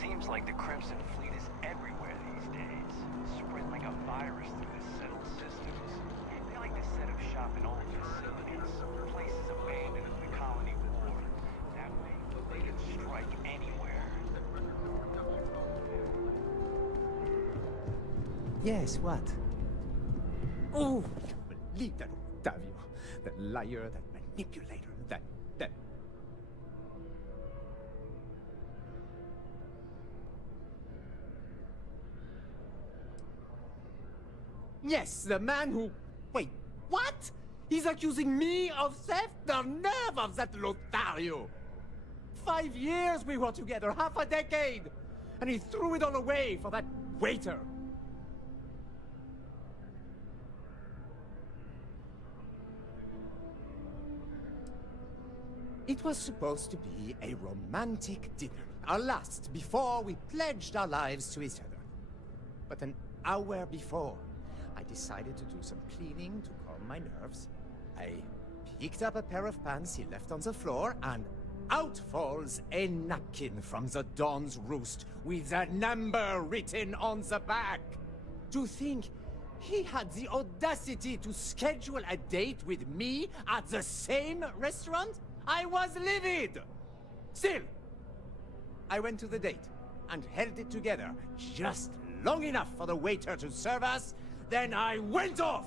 Seems like the Crimson Fleet is everywhere these days. Spread like a virus through the settled systems. They like to set up shop in old facilities, places abandoned in the colony war. That way, they can strike anywhere. Yes, what? Oh, I can't believe that Octavio. That liar, that manipulator, that... Yes, the man who... Wait, what? He's accusing me of theft? The nerve of that Lothario! 5 years we were together, half a decade! And he threw it all away for that waiter! It was supposed to be a romantic dinner, our last, before we pledged our lives to each other. But an hour before, I decided to do some cleaning to calm my nerves. I picked up a pair of pants he left on the floor, and out falls a napkin from the Dawn's Roost with a number written on the back. To think he had the audacity to schedule a date with me at the same restaurant? I was livid! Still, I went to the date and held it together just long enough for the waiter to serve us. Then I went off!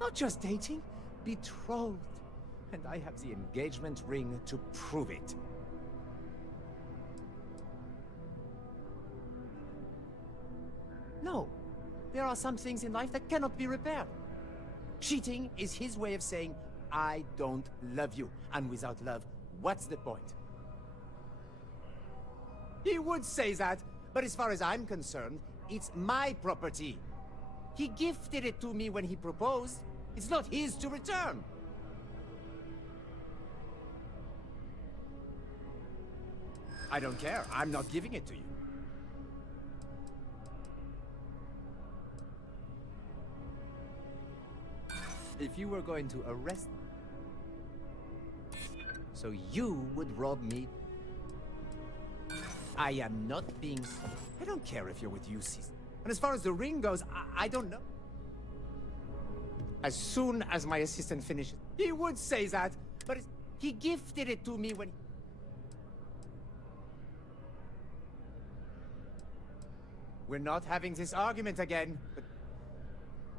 Not just dating, betrothed. And I have the engagement ring to prove it. No, there are some things in life that cannot be repaired. Cheating is his way of saying, I don't love you. And without love, what's the point? He would say that, but as far as I'm concerned, it's my property. He gifted it to me when he proposed. It's not his to return. I don't care. I'm not giving it to you. If you were going to arrest me, so you would rob me. I am not being... I don't care if you're with UC. And as far as the ring goes, I don't know. As soon as my assistant finishes, he would say that, but he gifted it to me when... We're not having this argument again, but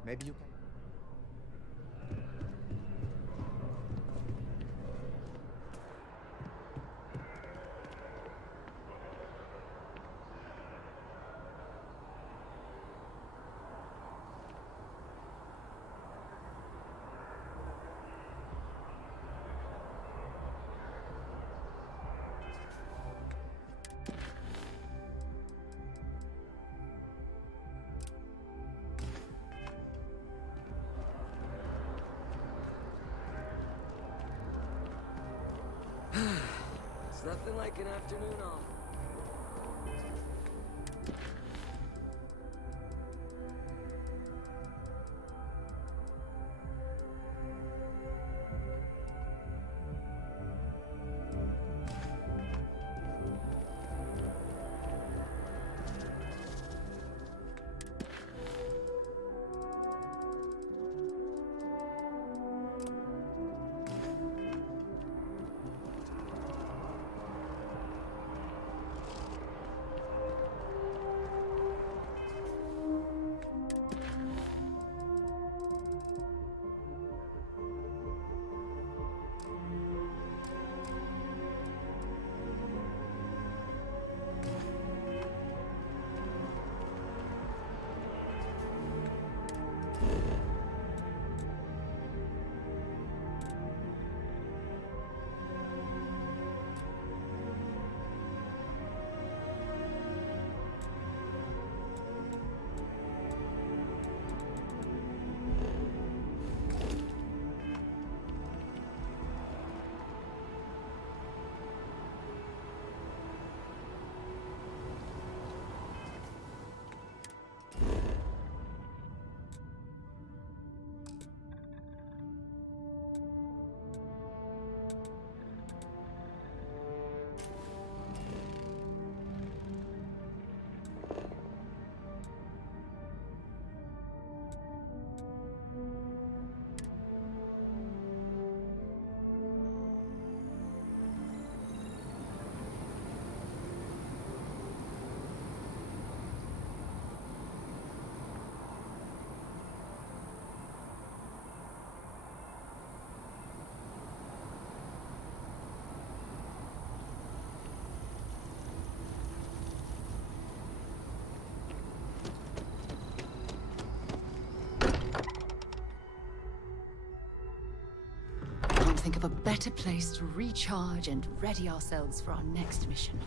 maybe you can... It's nothing like an afternoon off. of a better place to recharge and ready ourselves for our next mission.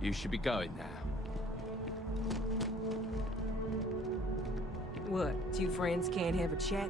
You should be going now. What, two friends can't have a chat?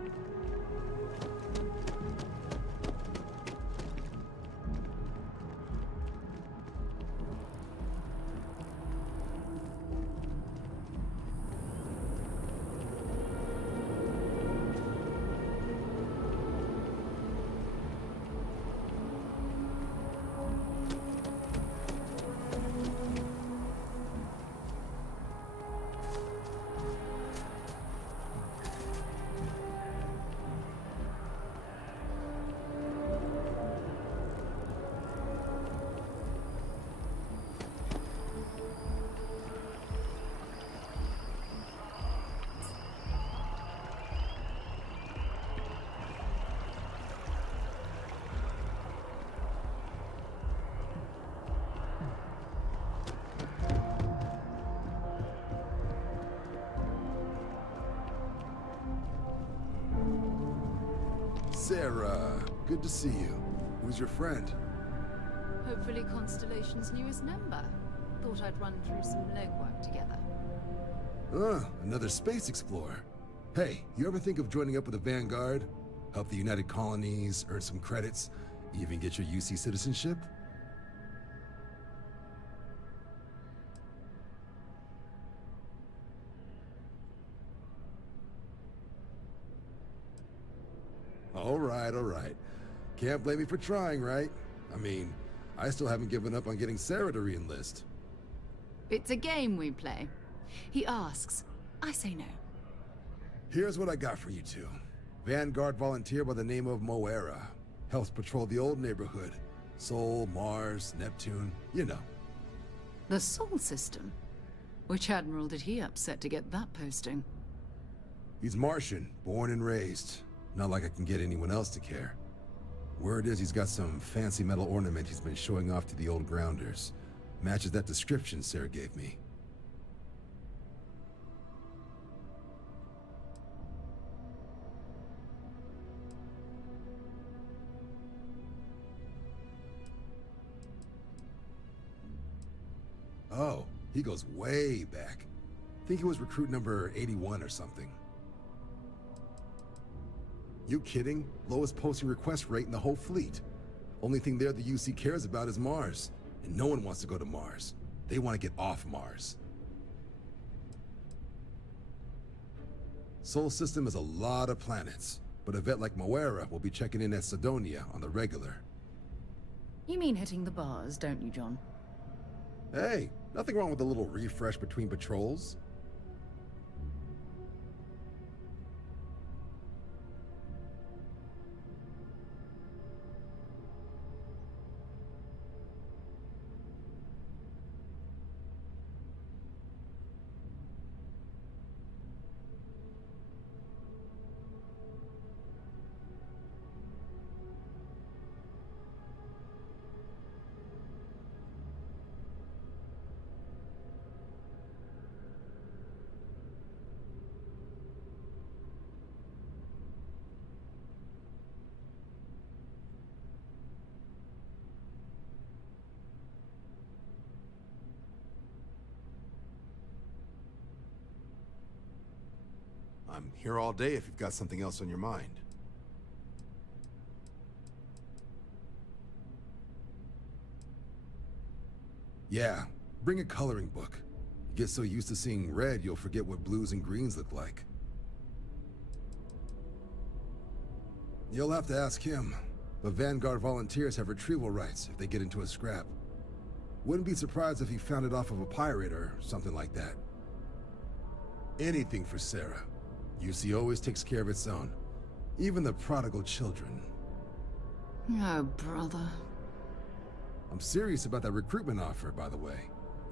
Sarah, good to see you. Who's your friend? Hopefully Constellation's newest member. Thought I'd run through some legwork together. Another space explorer. Hey, you ever think of joining up with the Vanguard? help the United Colonies, earn some credits, even get your UC citizenship? All right. Can't blame me for trying, right? I mean, I still haven't given up on getting Sarah to re-enlist. It's a game we play. He asks, I say no. Here's what I got for you two. Vanguard volunteer by the name of Moera. Helps patrol the old neighborhood. Sol, Mars, Neptune, you know. The Sol system? Which admiral did he upset to get that posting? He's Martian, born and raised. Not like I can get anyone else to care. Word is he's got some fancy metal ornament he's been showing off to the old grounders. Matches that description Sarah gave me. Oh, he goes way back. Think he was recruit number 81 or something. You kidding? Lowest posting request rate in the whole fleet. Only thing there the UC cares about is Mars. And no one wants to go to Mars. They want to get off Mars. Sol system has a lot of planets, but a vet like Moera will be checking in at Sidonia on the regular. You mean hitting the bars, don't you, John? Hey, nothing wrong with a little refresh between patrols. I'm here all day if you've got something else on your mind. Yeah, bring a coloring book. You get so used to seeing red, you'll forget what blues and greens look like. You'll have to ask him, but Vanguard volunteers have retrieval rights if they get into a scrap. Wouldn't be surprised if he found it off of a pirate or something like that. Anything for Sarah. UC always takes care of its own. Even the prodigal children. Oh, brother. I'm serious about that recruitment offer, by the way.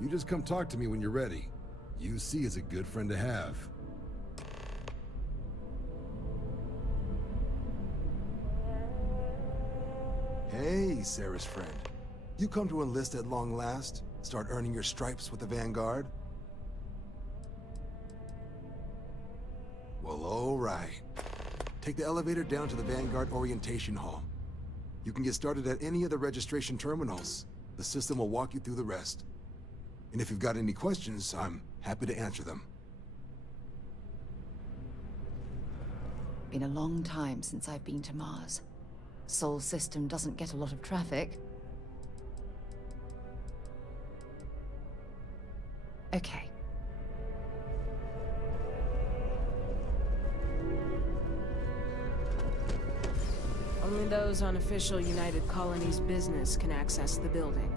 You just come talk to me when you're ready. UC is a good friend to have. Hey, Sarah's friend. You come to enlist at long last? Start earning your stripes with the Vanguard? Well, all right. Take the elevator down to the Vanguard Orientation Hall. You can get started at any of the registration terminals. The system will walk you through the rest. And if you've got any questions, I'm happy to answer them. Been a long time since I've been to Mars. Sol system doesn't get a lot of traffic. Okay. Only those on official United Colonies business can access the building.